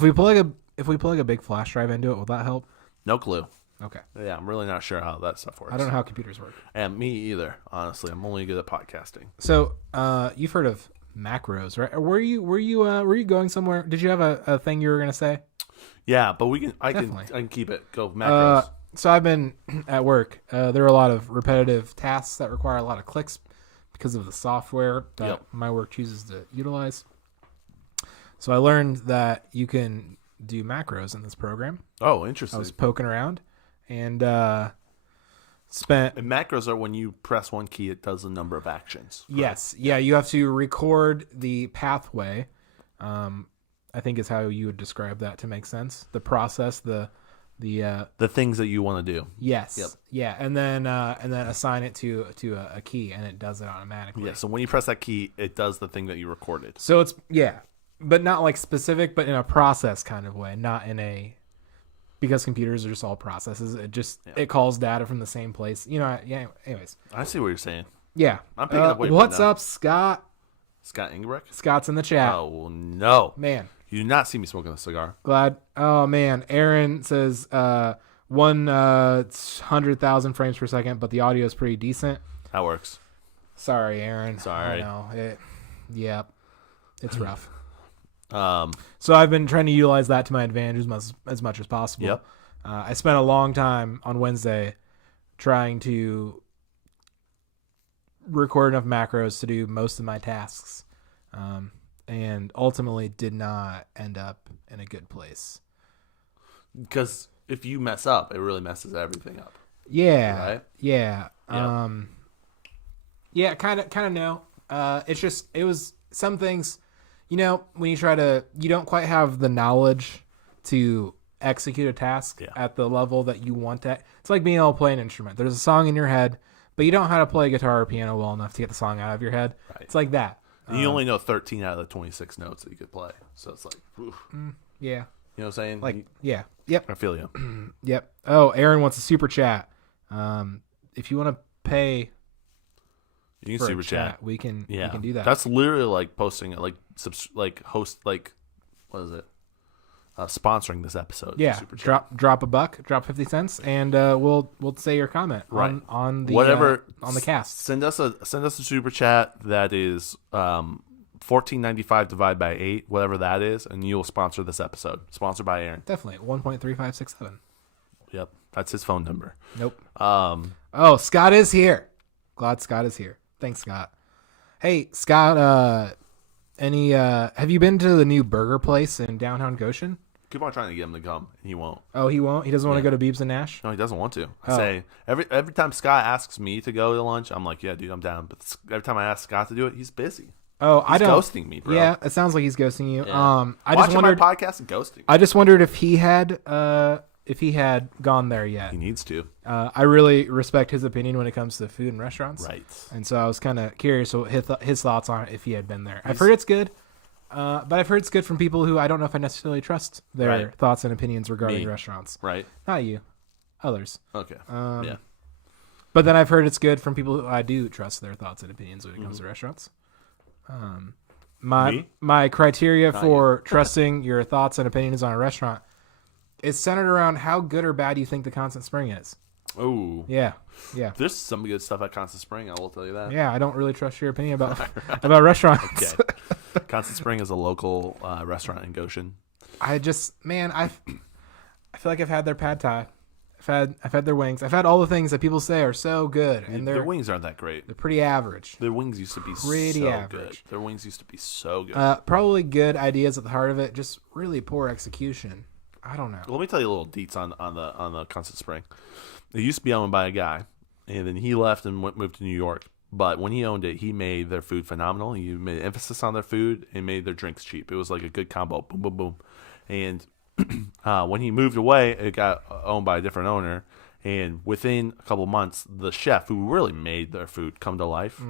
If we plug a big flash drive into it, will that help? No clue. Okay. Yeah, I'm really not sure how that stuff works. I don't know how computers work. And me either. Honestly, I'm only good at podcasting. So, you've heard of macros, right? Were you going somewhere? Did you have a thing you were gonna say? Yeah, but I can keep it. Go macros. So I've been at work. There are a lot of repetitive tasks that require a lot of clicks because of the software that my work chooses to utilize. So I learned that you can do macros in this program. Oh, interesting. I was poking around and spent. And macros are when you press one key, it does a number of actions. Right? Yes. Yeah. You have to record the pathway. I think is how you would describe that to make sense. The process, the things that you want to do. Yes. Yep. Yeah. And then assign it to a key, and it does it automatically. Yeah. So when you press that key, it does the thing that you recorded. So it's but not like specific, but in a process kind of way, not in a, because computers are just all processes. It calls data from the same place. You know. Yeah. Anyways. I see what you're saying. Yeah. I'm picking up what you're what's putting up, Scott? Scott Ingebrek? Scott's in the chat. Oh no, man. You do not see me smoking a cigar. Glad. Oh man. Aaron says 100,000 frames per second, but the audio is pretty decent. That works. Sorry, Aaron. Sorry. It's rough. So I've been trying to utilize that to my advantage as much as possible. Yep. I spent a long time on Wednesday trying to record enough macros to do most of my tasks, and ultimately did not end up in a good place. Because if you mess up, it really messes everything up. Yeah. Right? Yeah. Yeah. Kind of no. It was some things, when you you don't quite have the knowledge to execute a task at the level that you want at. It's like being able to play an instrument. There's a song in your head, but you don't know how to play guitar or piano well enough to get the song out of your head. Right. It's like that. And you only know 13 out of the 26 notes that you could play. So it's like, oof. Yeah. You know what I'm saying? Like, yeah. Yep. I feel you. Yep. Oh, Aaron wants a super chat. If you want to pay, you can super chat. We can do that. That's literally like posting it, like what is it? Sponsoring this episode. Yeah. Drop a buck, drop 50 cents, and we'll say your comment on the whatever on the cast. Send us a super chat that is $14.95 divided by 8, whatever that is, and you'll sponsor this episode. Sponsored by Aaron. Definitely 1.3567. Yep, that's his phone number. Nope. Oh, Scott is here. Glad Scott is here. Thanks, Scott. Hey, Scott. Have you been to the new burger place in downtown Goshen? Keep on trying to get him to come, and he won't. Oh, he won't? He doesn't want to go to Beebs and Nash? No, he doesn't want to. I say every time Scott asks me to go to lunch, I'm like, yeah, dude, I'm down. But every time I ask Scott to do it, he's busy. Oh, he's ghosting me, bro. Yeah, it sounds like he's ghosting you. Yeah. I just wondered my podcast and ghosting. I just wondered if he had gone there yet. He needs to. I really respect his opinion when it comes to food and restaurants. Right. And so I was kind of curious what his thoughts on it if he had been there. I've heard it's good. But I've heard it's good from people who I don't know if I necessarily trust their thoughts and opinions regarding restaurants. Right. Not you. Others. Okay. Yeah. But then I've heard it's good from people who I do trust their thoughts and opinions when it comes to restaurants. My criteria for trusting your thoughts and opinions on a restaurant is centered around how good or bad you think the Constant Spring is. Oh. Yeah. There's some good stuff at Constant Spring, I will tell you that. Yeah, I don't really trust your opinion about restaurants. Okay. Constant Spring is a local restaurant in Goshen. I feel like I've had their pad thai. I've had their wings. I've had all the things that people say are so good, and their wings aren't that great. They're pretty average. Their wings used to be pretty so average. good. Their wings used to be so good. Probably good ideas at the heart of it, just really poor execution. I don't know. Let me tell you a little deets on the Constant Spring. It used to be owned by a guy, and then he left and moved to New York. But when he owned it, he made their food phenomenal. He made an emphasis on their food and made their drinks cheap. It was like a good combo. Boom, boom, boom. And when he moved away, it got owned by a different owner. And within a couple months, the chef who really made their food come to life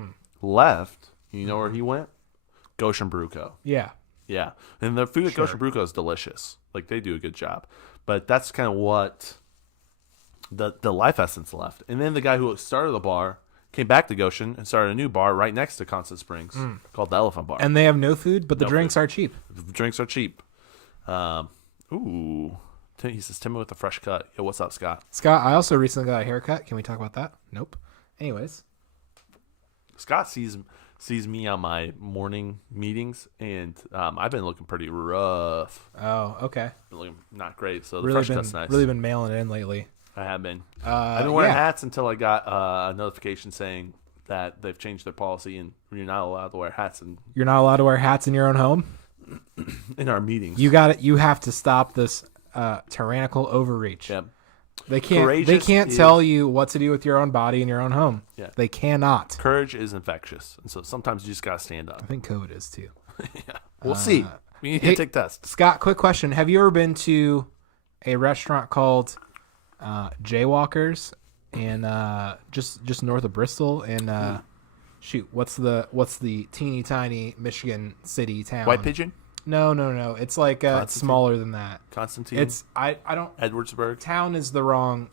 left. You know where he went? Goshen Brew Co. Yeah. Yeah. And the food at Goshen Brew Co. is delicious. Like, they do a good job. But that's kind of what the life essence left. And then the guy who started the bar came back to Goshen and started a new bar right next to Constant Springs called the Elephant Bar. And they have no food, but the drinks are cheap. The drinks are cheap. He says, Timmy with a fresh cut. Yo, what's up, Scott? Scott, I also recently got a haircut. Can we talk about that? Nope. Anyways. Scott sees me on my morning meetings, and I've been looking pretty rough. Oh, okay. Been looking not great, so the fresh cut's nice. Really been mailing it in lately. I have been. I've been wearing hats until I got a notification saying that they've changed their policy and you're not allowed to wear hats. You're not allowed to wear hats in your own home? In our meetings. You have to stop this tyrannical overreach. Yep. They can't tell you what to do with your own body in your own home. Yeah. They cannot. Courage is infectious, and so sometimes you just gotta stand up. I think COVID is too. Yeah. We'll see. We need to take tests. Scott, quick question. Have you ever been to a restaurant called Jaywalkers in just north of Bristol and what's the teeny tiny Michigan city town? White Pigeon? No. It's like smaller than that. Constantine? It's I don't Edwardsburg? Town is the wrong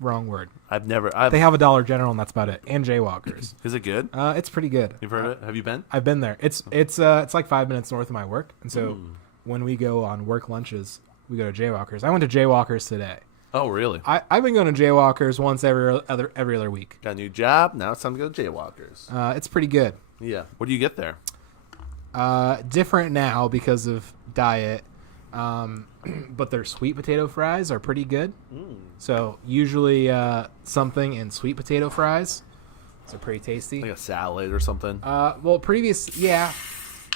word. They have a Dollar General and that's about it. And Jaywalkers. Is it good? It's pretty good. You've heard of it? Have you been? I've been there. It's like 5 minutes north of my work. And so when we go on work lunches, we go to Jaywalkers. I went to Jaywalkers today. Oh, really? I've been going to Jaywalkers once every other week. Got a new job. Now it's time to go to Jaywalkers. It's pretty good. Yeah. What do you get there? Different now because of diet. But their sweet potato fries are pretty good. So usually something in sweet potato fries. So pretty tasty. Like a salad or something? Yeah.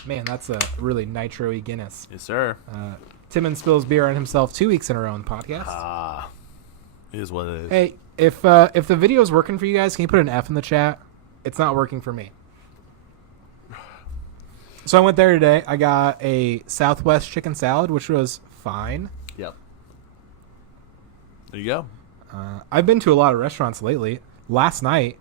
Man, that's a really nitro-y Guinness. Yes, sir. Timon spills beer on himself 2 weeks in a row on the podcast. It is what it is. Hey, if the video is working for you guys, can you put an F in the chat? it's not working for me. So I went there today. I got a Southwest chicken salad, which was fine. Yep. There you go. I've been to a lot of restaurants lately. Last night,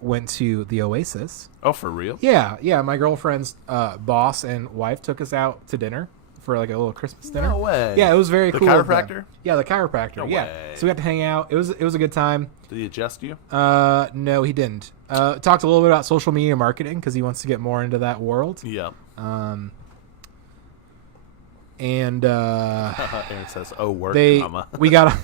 went to the Oasis. Oh, for real? Yeah. My girlfriend's boss and wife took us out to dinner for like a little Christmas dinner. No way. Yeah, it was very The cool. of them. chiropractor? Yeah, the chiropractor. No yeah. way. So we got to hang out. It was a good time. Did he adjust you? No, he didn't. Talked a little bit about social media marketing because he wants to get more into that world. Yep. And Aaron says, "Oh, work, mama." we got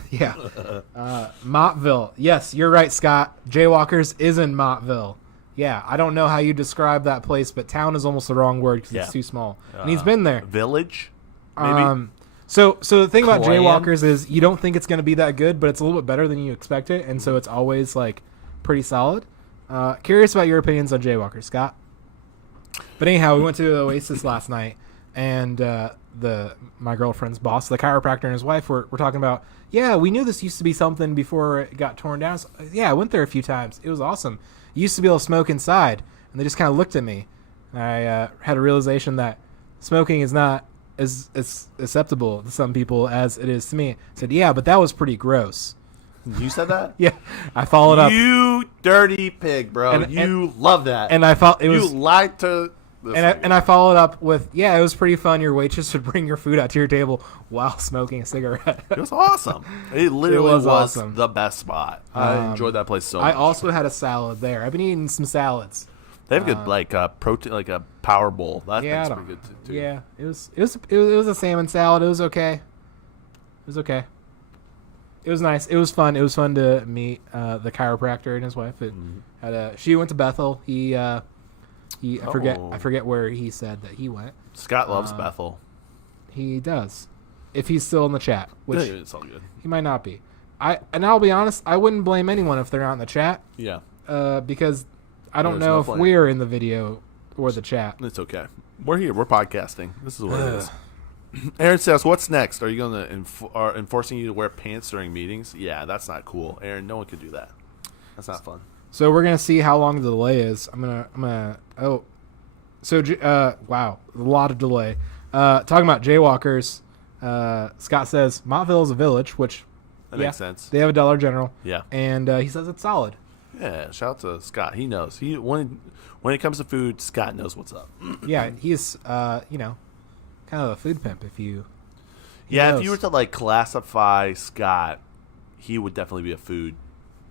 Mottville. Yes, you're right, Scott. Jaywalkers is in Mottville. Yeah, I don't know how you describe that place, but town is almost the wrong word because it's too small. And he's been there. Village, maybe. So the thing about Clan? Jaywalkers is you don't think it's going to be that good, but it's a little bit better than you expect it, and so it's always like pretty solid. Curious about your opinions on Jaywalkers, Scott. But anyhow, we went to the Oasis last night, and my girlfriend's boss, the chiropractor, and his wife were talking about, yeah, we knew this used to be something before it got torn down. So, yeah, I went there a few times. It was awesome. You used to be able to smoke inside, and they just kind of looked at me. And I had a realization that smoking is not as acceptable to some people as it is to me. I said, yeah, but that was pretty gross. You said that? Yeah, I followed up. You dirty pig, bro. You love that. And I felt it was. You lied to. And I followed up with, yeah, it was pretty fun. Your waitress would bring your food out to your table while smoking a cigarette. It was awesome. It literally was awesome. the best spot. I enjoyed that place so much. I also had a salad there. I've been eating some salads. They have good protein, like a power bowl. That thing's pretty good too. Yeah, it was a salmon salad. It was okay. It was nice. It was fun. It was fun to meet the chiropractor and his wife. She went to Bethel. I forget where he said that he went. Scott loves Bethel. He does. If he's still in the chat, which It's all good. he might not be. I'll be honest, I wouldn't blame anyone if they're not in the chat. Yeah. Because I don't There's know no if blame. we're in the video or the chat. It's okay. We're here. We're podcasting. This is what it is. Aaron says, "What's next? Are you going to enforcing you to wear pants during meetings?" Yeah, that's not cool, Aaron. No one could do that. That's not fun. So we're gonna see how long the delay is. I'm gonna. Oh, so wow, a lot of delay. Talking about jaywalkers. Scott says Mottville is a village, which That makes sense. They have a Dollar General. Yeah. And he says it's solid. Yeah. Shout out to Scott. He knows. When it comes to food, Scott knows what's up. Yeah, he's kind of a food pimp. If you If you were to like classify Scott, he would definitely be a food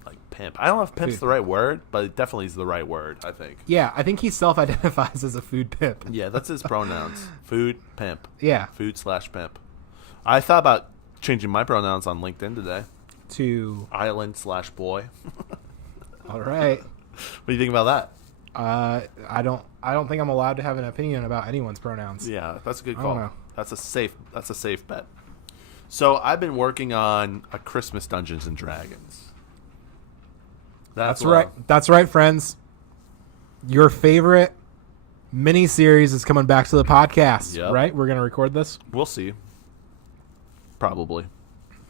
like pimp. I don't know if pimp's the right word, but it definitely is the right word, I think. Yeah, I think he self-identifies as a food pimp. Yeah, that's his pronouns. Food pimp. Yeah. Food/pimp. I thought about changing my pronouns on LinkedIn today. To Island/boy. all right. What do you think about that? I don't think I'm allowed to have an opinion about anyone's pronouns. Yeah, that's a good I don't call. know. That's a safe bet. So I've been working on a Christmas Dungeons and Dragons. That's right. That's right, friends. Your favorite mini series is coming back to the podcast. Yep. Right? We're gonna record this. We'll see. Probably.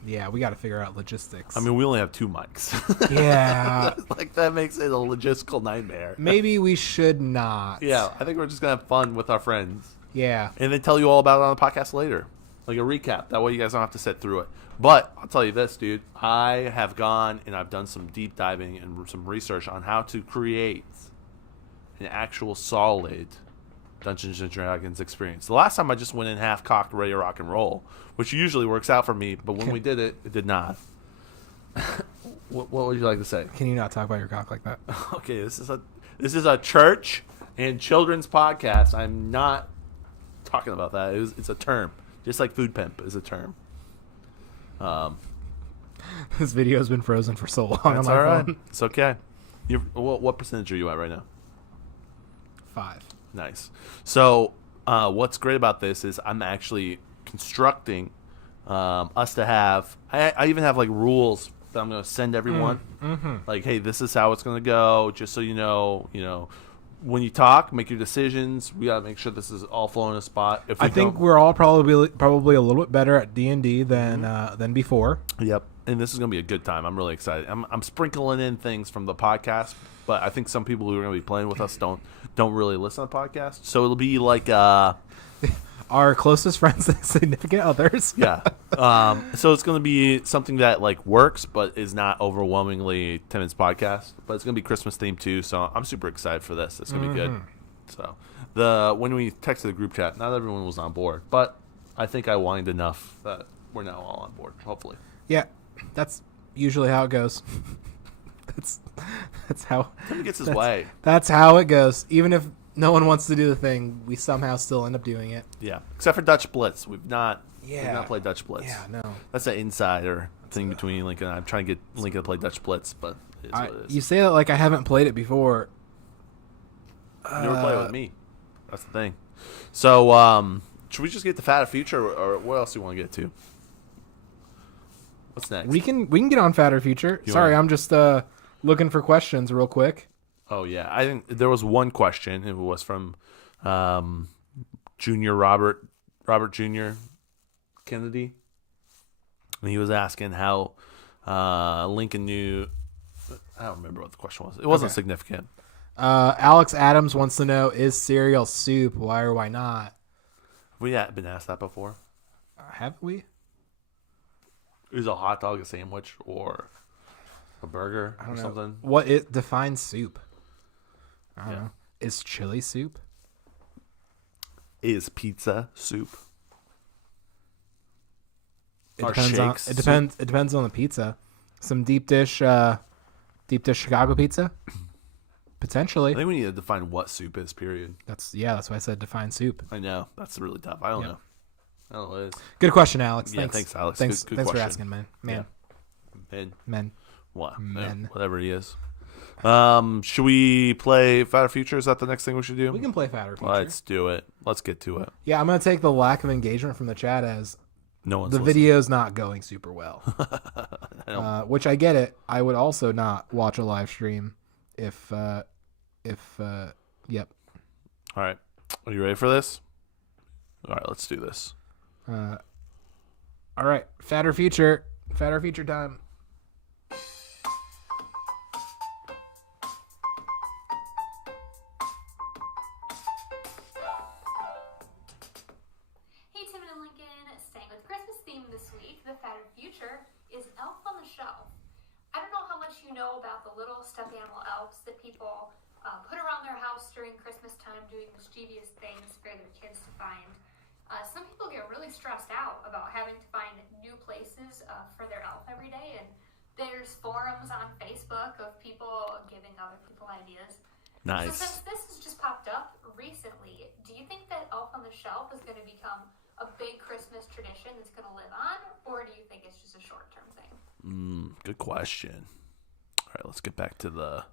Yeah, we got to figure out logistics. I mean, we only have 2 mics. yeah. Like, that makes it a logistical nightmare. Maybe we should not. Yeah, I think we're just going to have fun with our friends. Yeah. And then tell you all about it on the podcast later. Like a recap. That way you guys don't have to sit through it. But I'll tell you this, dude. I have gone and I've done some deep diving and some research on how to create an actual solid Dungeons and Dragons experience. The last time I just went in half-cocked, ready to rock and roll, which usually works out for me, but when we did it, it did not. What would you like to say? Can you not talk about your cock like that? Okay, this is a church and children's podcast. I'm not talking about that. It's a term, just like food pimp is a term. This video has been frozen for so long. That's on my all right. phone. It's okay. What percentage are you at right now? 5. Nice. So what's great about this is I'm actually constructing us to have. I even have like rules that I'm going to send everyone. Like, hey, this is how it's going to go. Just so you know, when you talk, make your decisions. We got to make sure this is all flowing in a spot. If we I think we're all probably a little bit better at D&D than before. Yep. and this is going to be a good time. I'm really excited. I'm sprinkling in things from the podcast, but I think some people who are going to be playing with us don't really listen to podcasts. So it'll be like Our closest friends and significant others. yeah. So it's going to be something that like works, but is not overwhelmingly Timon's podcast. But it's going to be Christmas themed too. So I'm super excited for this. It's going to be good. So when we texted the group chat, not everyone was on board, but I think I whined enough that we're now all on board. Hopefully. Yeah, that's usually how it goes. that's how Timon gets his way. That's how it goes. Even if no one wants to do the thing, we somehow still end up doing it. Yeah, except for Dutch Blitz. We've not played Dutch Blitz. Yeah, no. That's an insider thing between Lincoln and I. I'm trying to get Lincoln to play Dutch Blitz, but it's what it is. You say that like I haven't played it before. You never play it with me. That's the thing. So, should we just get the Fat Future, or what else do you want to get to? What's next? We can get on Fatter Future. Sorry, I'm just looking for questions real quick. Oh yeah, I think there was one question. It was from Junior Robert Jr. Kennedy, and he was asking how Lincoln knew. I don't remember what the question was. It wasn't significant. Alex Adams wants to know: is cereal soup? Why or why not? We had been asked that before. Have we? Is a hot dog a sandwich or a burger or know. something? What it defines soup? I don't Yeah. know. Is chili soup? Is pizza soup? It Or depends on shakes it depends. It depends on the pizza. Some deep dish Chicago pizza, potentially. I think we need to define what soup is. Period. That's why I said define soup. I know that's really tough. I don't know. I don't know what it is. Good question, Alex. Yeah, thanks, Alex. Thanks, Good thanks for question. asking, man. Men. What? Men. Whatever he is. Should we play Fatter Future? Is that the next thing we should do? We can play Fatter Future. Let's do it. Let's get to it. Yeah, I'm gonna take the lack of engagement from the chat as No one's the listening. video's not going super well. Which I get it. I would also not watch a live stream if yep. All right. Are you ready for this? All right, let's do this. All right, Fatter Future time. Hey, Timon and Lincoln, staying with Christmas theme this week, the Fatter Future is Elf on the Shelf. I don't know how much you know about the little stuffed animal elves that people put around their house during Christmas time doing mischievous things for their kids to find. Some people get really stressed out about having to find new places for their elf every day, and there's forums on Facebook of people giving other people ideas. Nice. So since this has just popped up recently, do you think that Elf on the Shelf is going to become a big Christmas tradition that's going to live on, or do you think it's just a short-term thing? Good question. All right, let's get back to the...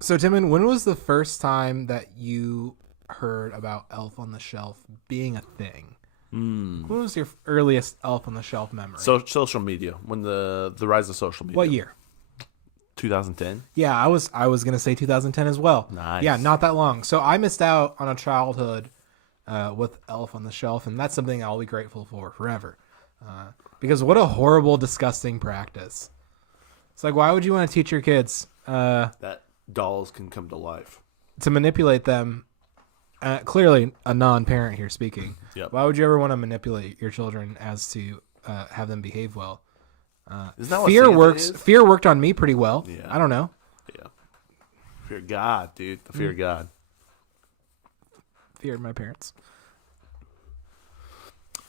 So, Timon, when was the first time that you heard about Elf on the Shelf being a thing? When was your earliest Elf on the Shelf memory? So, social media, when the rise of social media. What year? 2010. Yeah, I was gonna say 2010 as well. Nice. Yeah, not that long. So I missed out on a childhood with Elf on the Shelf, and that's something I'll be grateful for forever. Because what a horrible, disgusting practice. It's like, why would you want to teach your kids That dolls can come to life. to manipulate them? Clearly, a non-parent here speaking. Yep. Why would you ever want to manipulate your children as to have them behave well? Isn't that what Fear Santa works. is? Fear worked on me pretty well. Yeah. I don't know. Yeah. Fear God, dude. The fear of God. Feared my parents.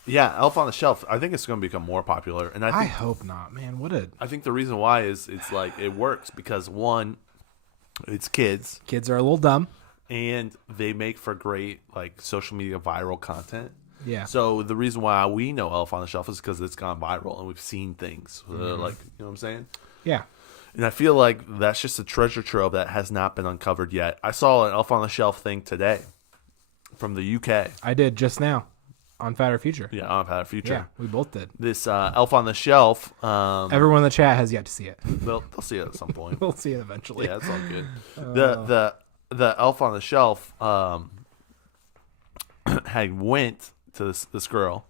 Yeah, Elf on the Shelf. I think it's going to become more popular, and I hope not, man. What a I think the reason why is it's like it works because one, it's kids, kids are a little dumb. and they make for great like social media viral content. Yeah. So the reason why we know Elf on the Shelf is because it's gone viral and we've seen things. Like, you know what I'm saying? Yeah. And I feel like that's just a treasure trove that has not been uncovered yet. I saw an Elf on the Shelf thing today from the UK. I did just now on Fatter Future. Yeah, on Fatter Future. Yeah, we both did. This Elf on the Shelf, Everyone in the chat has yet to see it. they'll see it at some point. We'll see it eventually. Yeah, it's all good. The Elf on the Shelf had went to this girl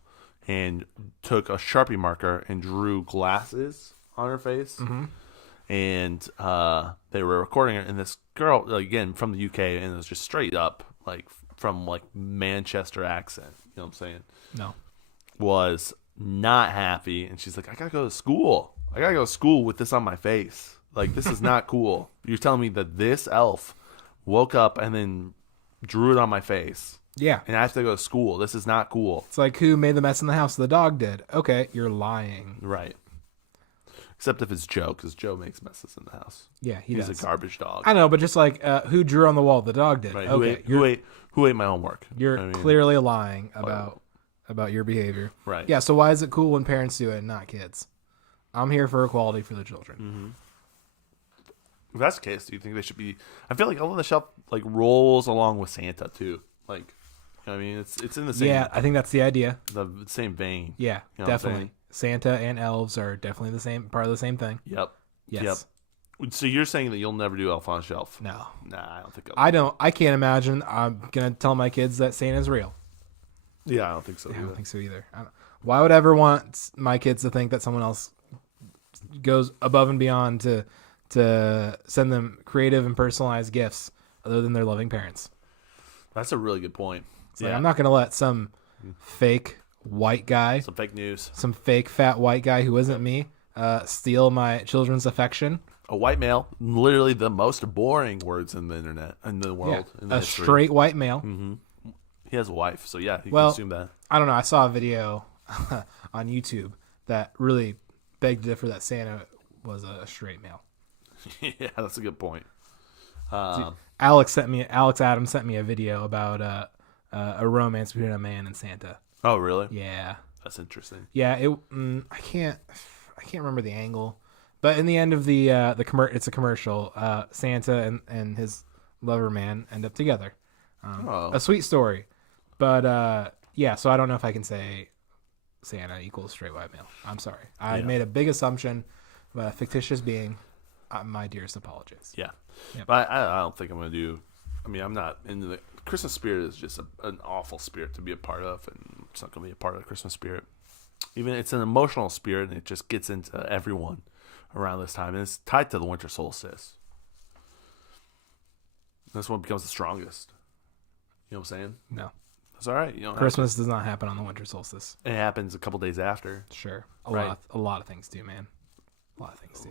and took a Sharpie marker and drew glasses on her face. Mm-hmm. And they were recording it, and this girl, again, from the UK, and it was just straight up, like, from, like, Manchester accent, you know what I'm saying? No. Was not happy, and she's like, I gotta go to school. I gotta go to school with this on my face. Like, this is not cool. You're telling me that this elf woke up and then drew it on my face. Yeah. And I have to go to school. This is not cool. It's like, who made the mess in the house? The dog did. Okay, you're lying. Right. Except if it's Joe, because Joe makes messes in the house. Yeah, He's does. a garbage dog. I know, but just like, who drew on the wall? The dog did. Right. Okay, Who ate my homework? you're I mean, clearly lying about your behavior. Right. Yeah, so why is it cool when parents do it and not kids? I'm here for equality for the children. Mm-hmm. If that's the case, do you think they should be? I feel like Elf on the Shelf like rolls along with Santa too. Like, you know what I mean, it's in the same. Yeah, I think that's the idea. The same vein. Yeah, You know what I'm definitely. Santa and elves are definitely the same part of the same thing. Yep. Yes. Yep. So you're saying that you'll never do Elf on the Shelf? No. Nah, I don't think. I can't imagine I'm gonna tell my kids that Santa's real. Yeah, I don't think so. I Either. don't think so either. Why would I ever want my kids to think that someone else goes above and beyond to send them creative and personalized gifts other than their loving parents? That's a really good point. It's like, I'm not going to let some fake white guy, Some fake news. some fake fat white guy who isn't me, steal my children's affection. A white male, literally the most boring words in the internet, in the world. Yeah. In the A history. straight white male. He has a wife, so yeah, you Well, can assume that. I don't know. I saw a video on YouTube that really begged to differ that Santa was a straight male. Yeah, that's a good point. Alex Adams sent me a video about a romance between a man and Santa. Oh, really? Yeah, That's interesting. yeah. I can't remember the angle, but in the end of it's a commercial. Santa and his lover man end up together. A sweet story, but yeah. So I don't know if I can say Santa equals straight white male. I'm sorry. I made a big assumption about a fictitious being. My dearest apologies. Yeah. Yep. But I don't think I'm going to do. I mean, I'm not into the Christmas spirit. Is just an awful spirit to be a part of, and it's not going to be a part of the Christmas spirit. Even it's an emotional spirit, and it just gets into everyone around this time, and it's tied to the winter solstice. This one becomes the strongest. You know what I'm saying? No, That's all right. You know, Christmas does not happen on the winter solstice. it happens a couple days after. Sure, Right. a lot of things do, man. A lot of things do.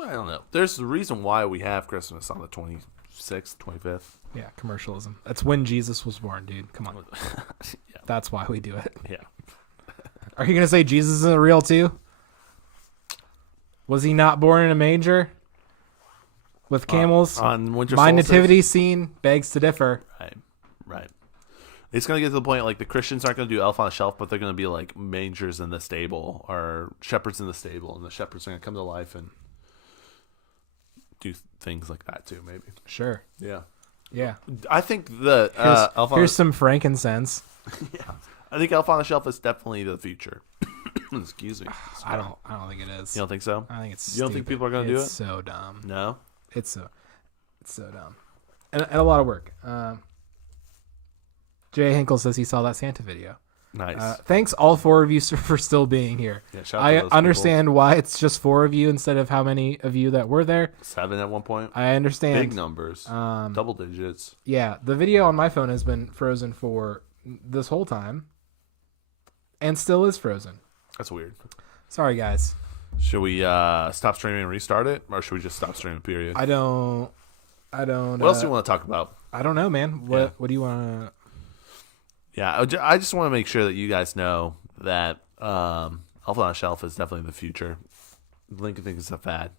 I don't know. There's the reason why we have Christmas on the 26th, 25th. Yeah, commercialism. That's when Jesus was born, dude. Come on. Yeah. That's why we do it. Yeah. Are you gonna say Jesus isn't real too? Was he not born in a manger with camels? On winter My solstice. nativity scene begs to differ. Right. It's going to get to the point, like, the Christians aren't going to do Elf on a Shelf, but they're going to be, like, mangers in the stable or shepherds in the stable, and the shepherds are going to come to life and do things like that, too, maybe. Sure. Yeah. Yeah. I think the Elf on Here's some frankincense. yeah. I think Elf on the Shelf is definitely the future. Excuse me. I don't think it is. You don't think so? I think it's You don't think stupid. people are gonna do it? It's so dumb. No? It's so dumb. And a lot of work. Jay Hinkle says he saw that Santa video. Nice. Thanks all four of you for still being here. Yeah, shout out I to those understand why it's just four of you instead of how many of you that were there. 7 at one point. I understand. Big numbers. Double digits. Yeah, the video on my phone has been frozen for this whole time and still is frozen. That's weird. Sorry, guys. Should we stop streaming and restart it? Or should we just stop streaming, period? I don't. What else do you want to talk about? I don't know, man. What do you want to... Yeah, I just want to make sure that you guys know that Elf on a Shelf is definitely the future. Lincoln thinks it's a fad.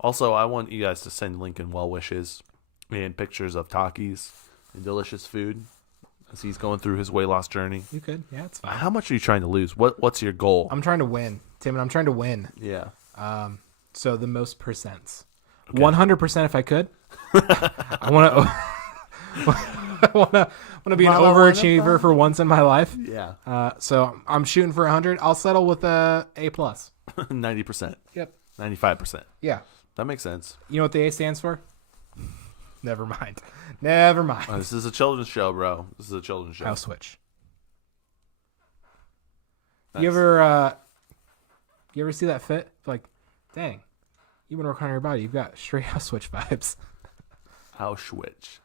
Also, I want you guys to send Lincoln well wishes and pictures of Takis and delicious food as he's going through his weight loss journey. You could. Yeah, it's fine. How much are you trying to lose? What's your goal? I'm trying to win, Tim, and I'm trying to win. Yeah. So the most percents. 100% if I could. I want to... I want to be an overachiever for once in my life. Yeah. So I'm shooting for 100. I'll settle with a A+. 90%. Yep. 95%. Yeah. That makes sense. You know what the A stands for? Never mind. Never mind. This is a children's show, bro. This is a children's show. I'll switch. Nice. You You ever see that fit? Like, dang, you've been working on your body. You've got straight Auschwitz vibes. Auschwitz.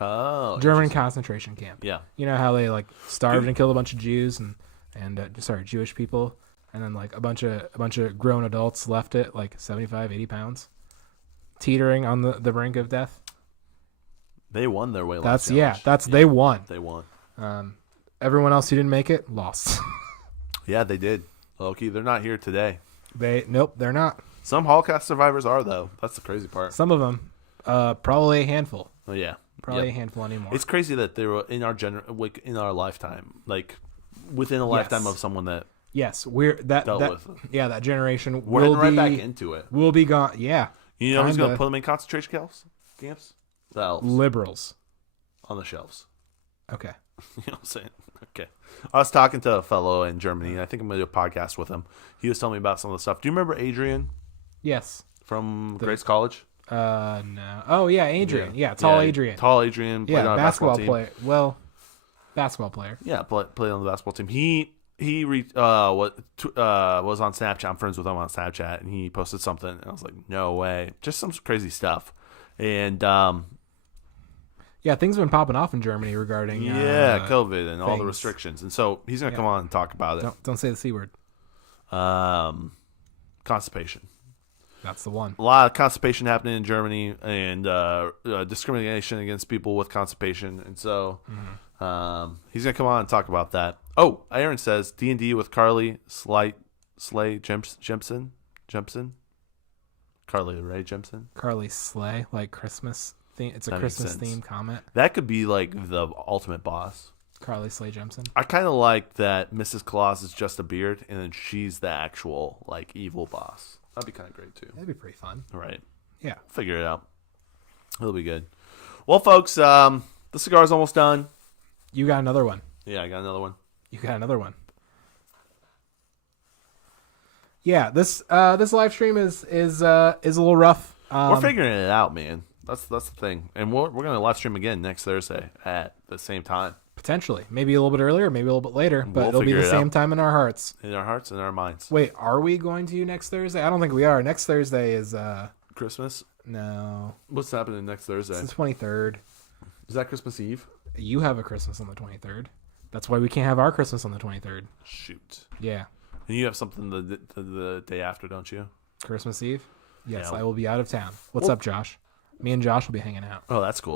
Oh, German interesting. concentration camp. Yeah. You know how they like starved and killed a bunch of Jews and Jewish people, and then like a bunch of grown adults left it like 75, 80 pounds, teetering on the brink of death. They won their weight loss That's challenge. they won. They won. Everyone else who didn't make it lost. Yeah, they did. Loki, they're not here today. They're not. Some Holocaust survivors are, though. That's the crazy part. Some of them, probably a handful. Oh, yeah. Probably Yep. a handful anymore. It's crazy that they were in our in our lifetime, like within a lifetime of someone that yes, we're that dealt that with it. yeah that generation We're will heading right be back into it. will be gone. Yeah, You know who's going to kinda. put them in concentration camps? The elves Liberals. on the shelves. Okay. You know what I'm saying? Okay. I was talking to a fellow in Germany, and I think I'm going to do a podcast with him. He was telling me about some of the stuff. Do you remember Adrian Yes. from Grace College? No. Oh yeah, Adrian. Yeah, tall Adrian. Tall Adrian. Played Yeah, on a basketball team. player. Well, basketball player. Yeah, played on the basketball team. He was on Snapchat. I'm friends with him on Snapchat, and he posted something, and I was like, no way. Just some crazy stuff. And Yeah, things have been popping off in Germany regarding COVID and all the things. restrictions. And so he's going to come on and talk about it. Don't say the C word. Constipation. That's the one. A lot of constipation happening in Germany, and discrimination against people with constipation. And so he's going to come on and talk about that. Oh, Aaron says D&D with Carly Slay Jempson. Carly Ray Jempson. Carly Slay, like Christmas theme. It's a That makes Christmas sense. theme comment. That could be like the ultimate boss. Carly Slay Jemison. I kind of like that Mrs. Claus is just a beard, and then she's the actual like evil boss. That'd be kind of great too. That'd be pretty fun. Right. Yeah. Figure it out. It'll be good. Well, folks, the cigar's almost done. You got another one. Yeah, I got another one. You got another one. Yeah, this live stream is a little rough. We're figuring it out, man. That's the thing, and we're gonna live stream again next Thursday at the same time Potentially, maybe a little bit earlier, maybe a little bit later, but We'll it'll be figure the it same out. time in our hearts. in our hearts and our minds. Wait, are we going to next Thursday? I don't think we are. Next Thursday is Christmas. no, What's happening next Thursday? it's the 23rd. Is that Christmas Eve? You have a Christmas on the 23rd. That's why we can't have our Christmas on the 23rd. Shoot. Yeah, And you have something the day after, don't you? Christmas Eve. Yes, Yeah. I will be out of town. What's up, Josh? Me and Josh will be hanging out. Oh, that's cool.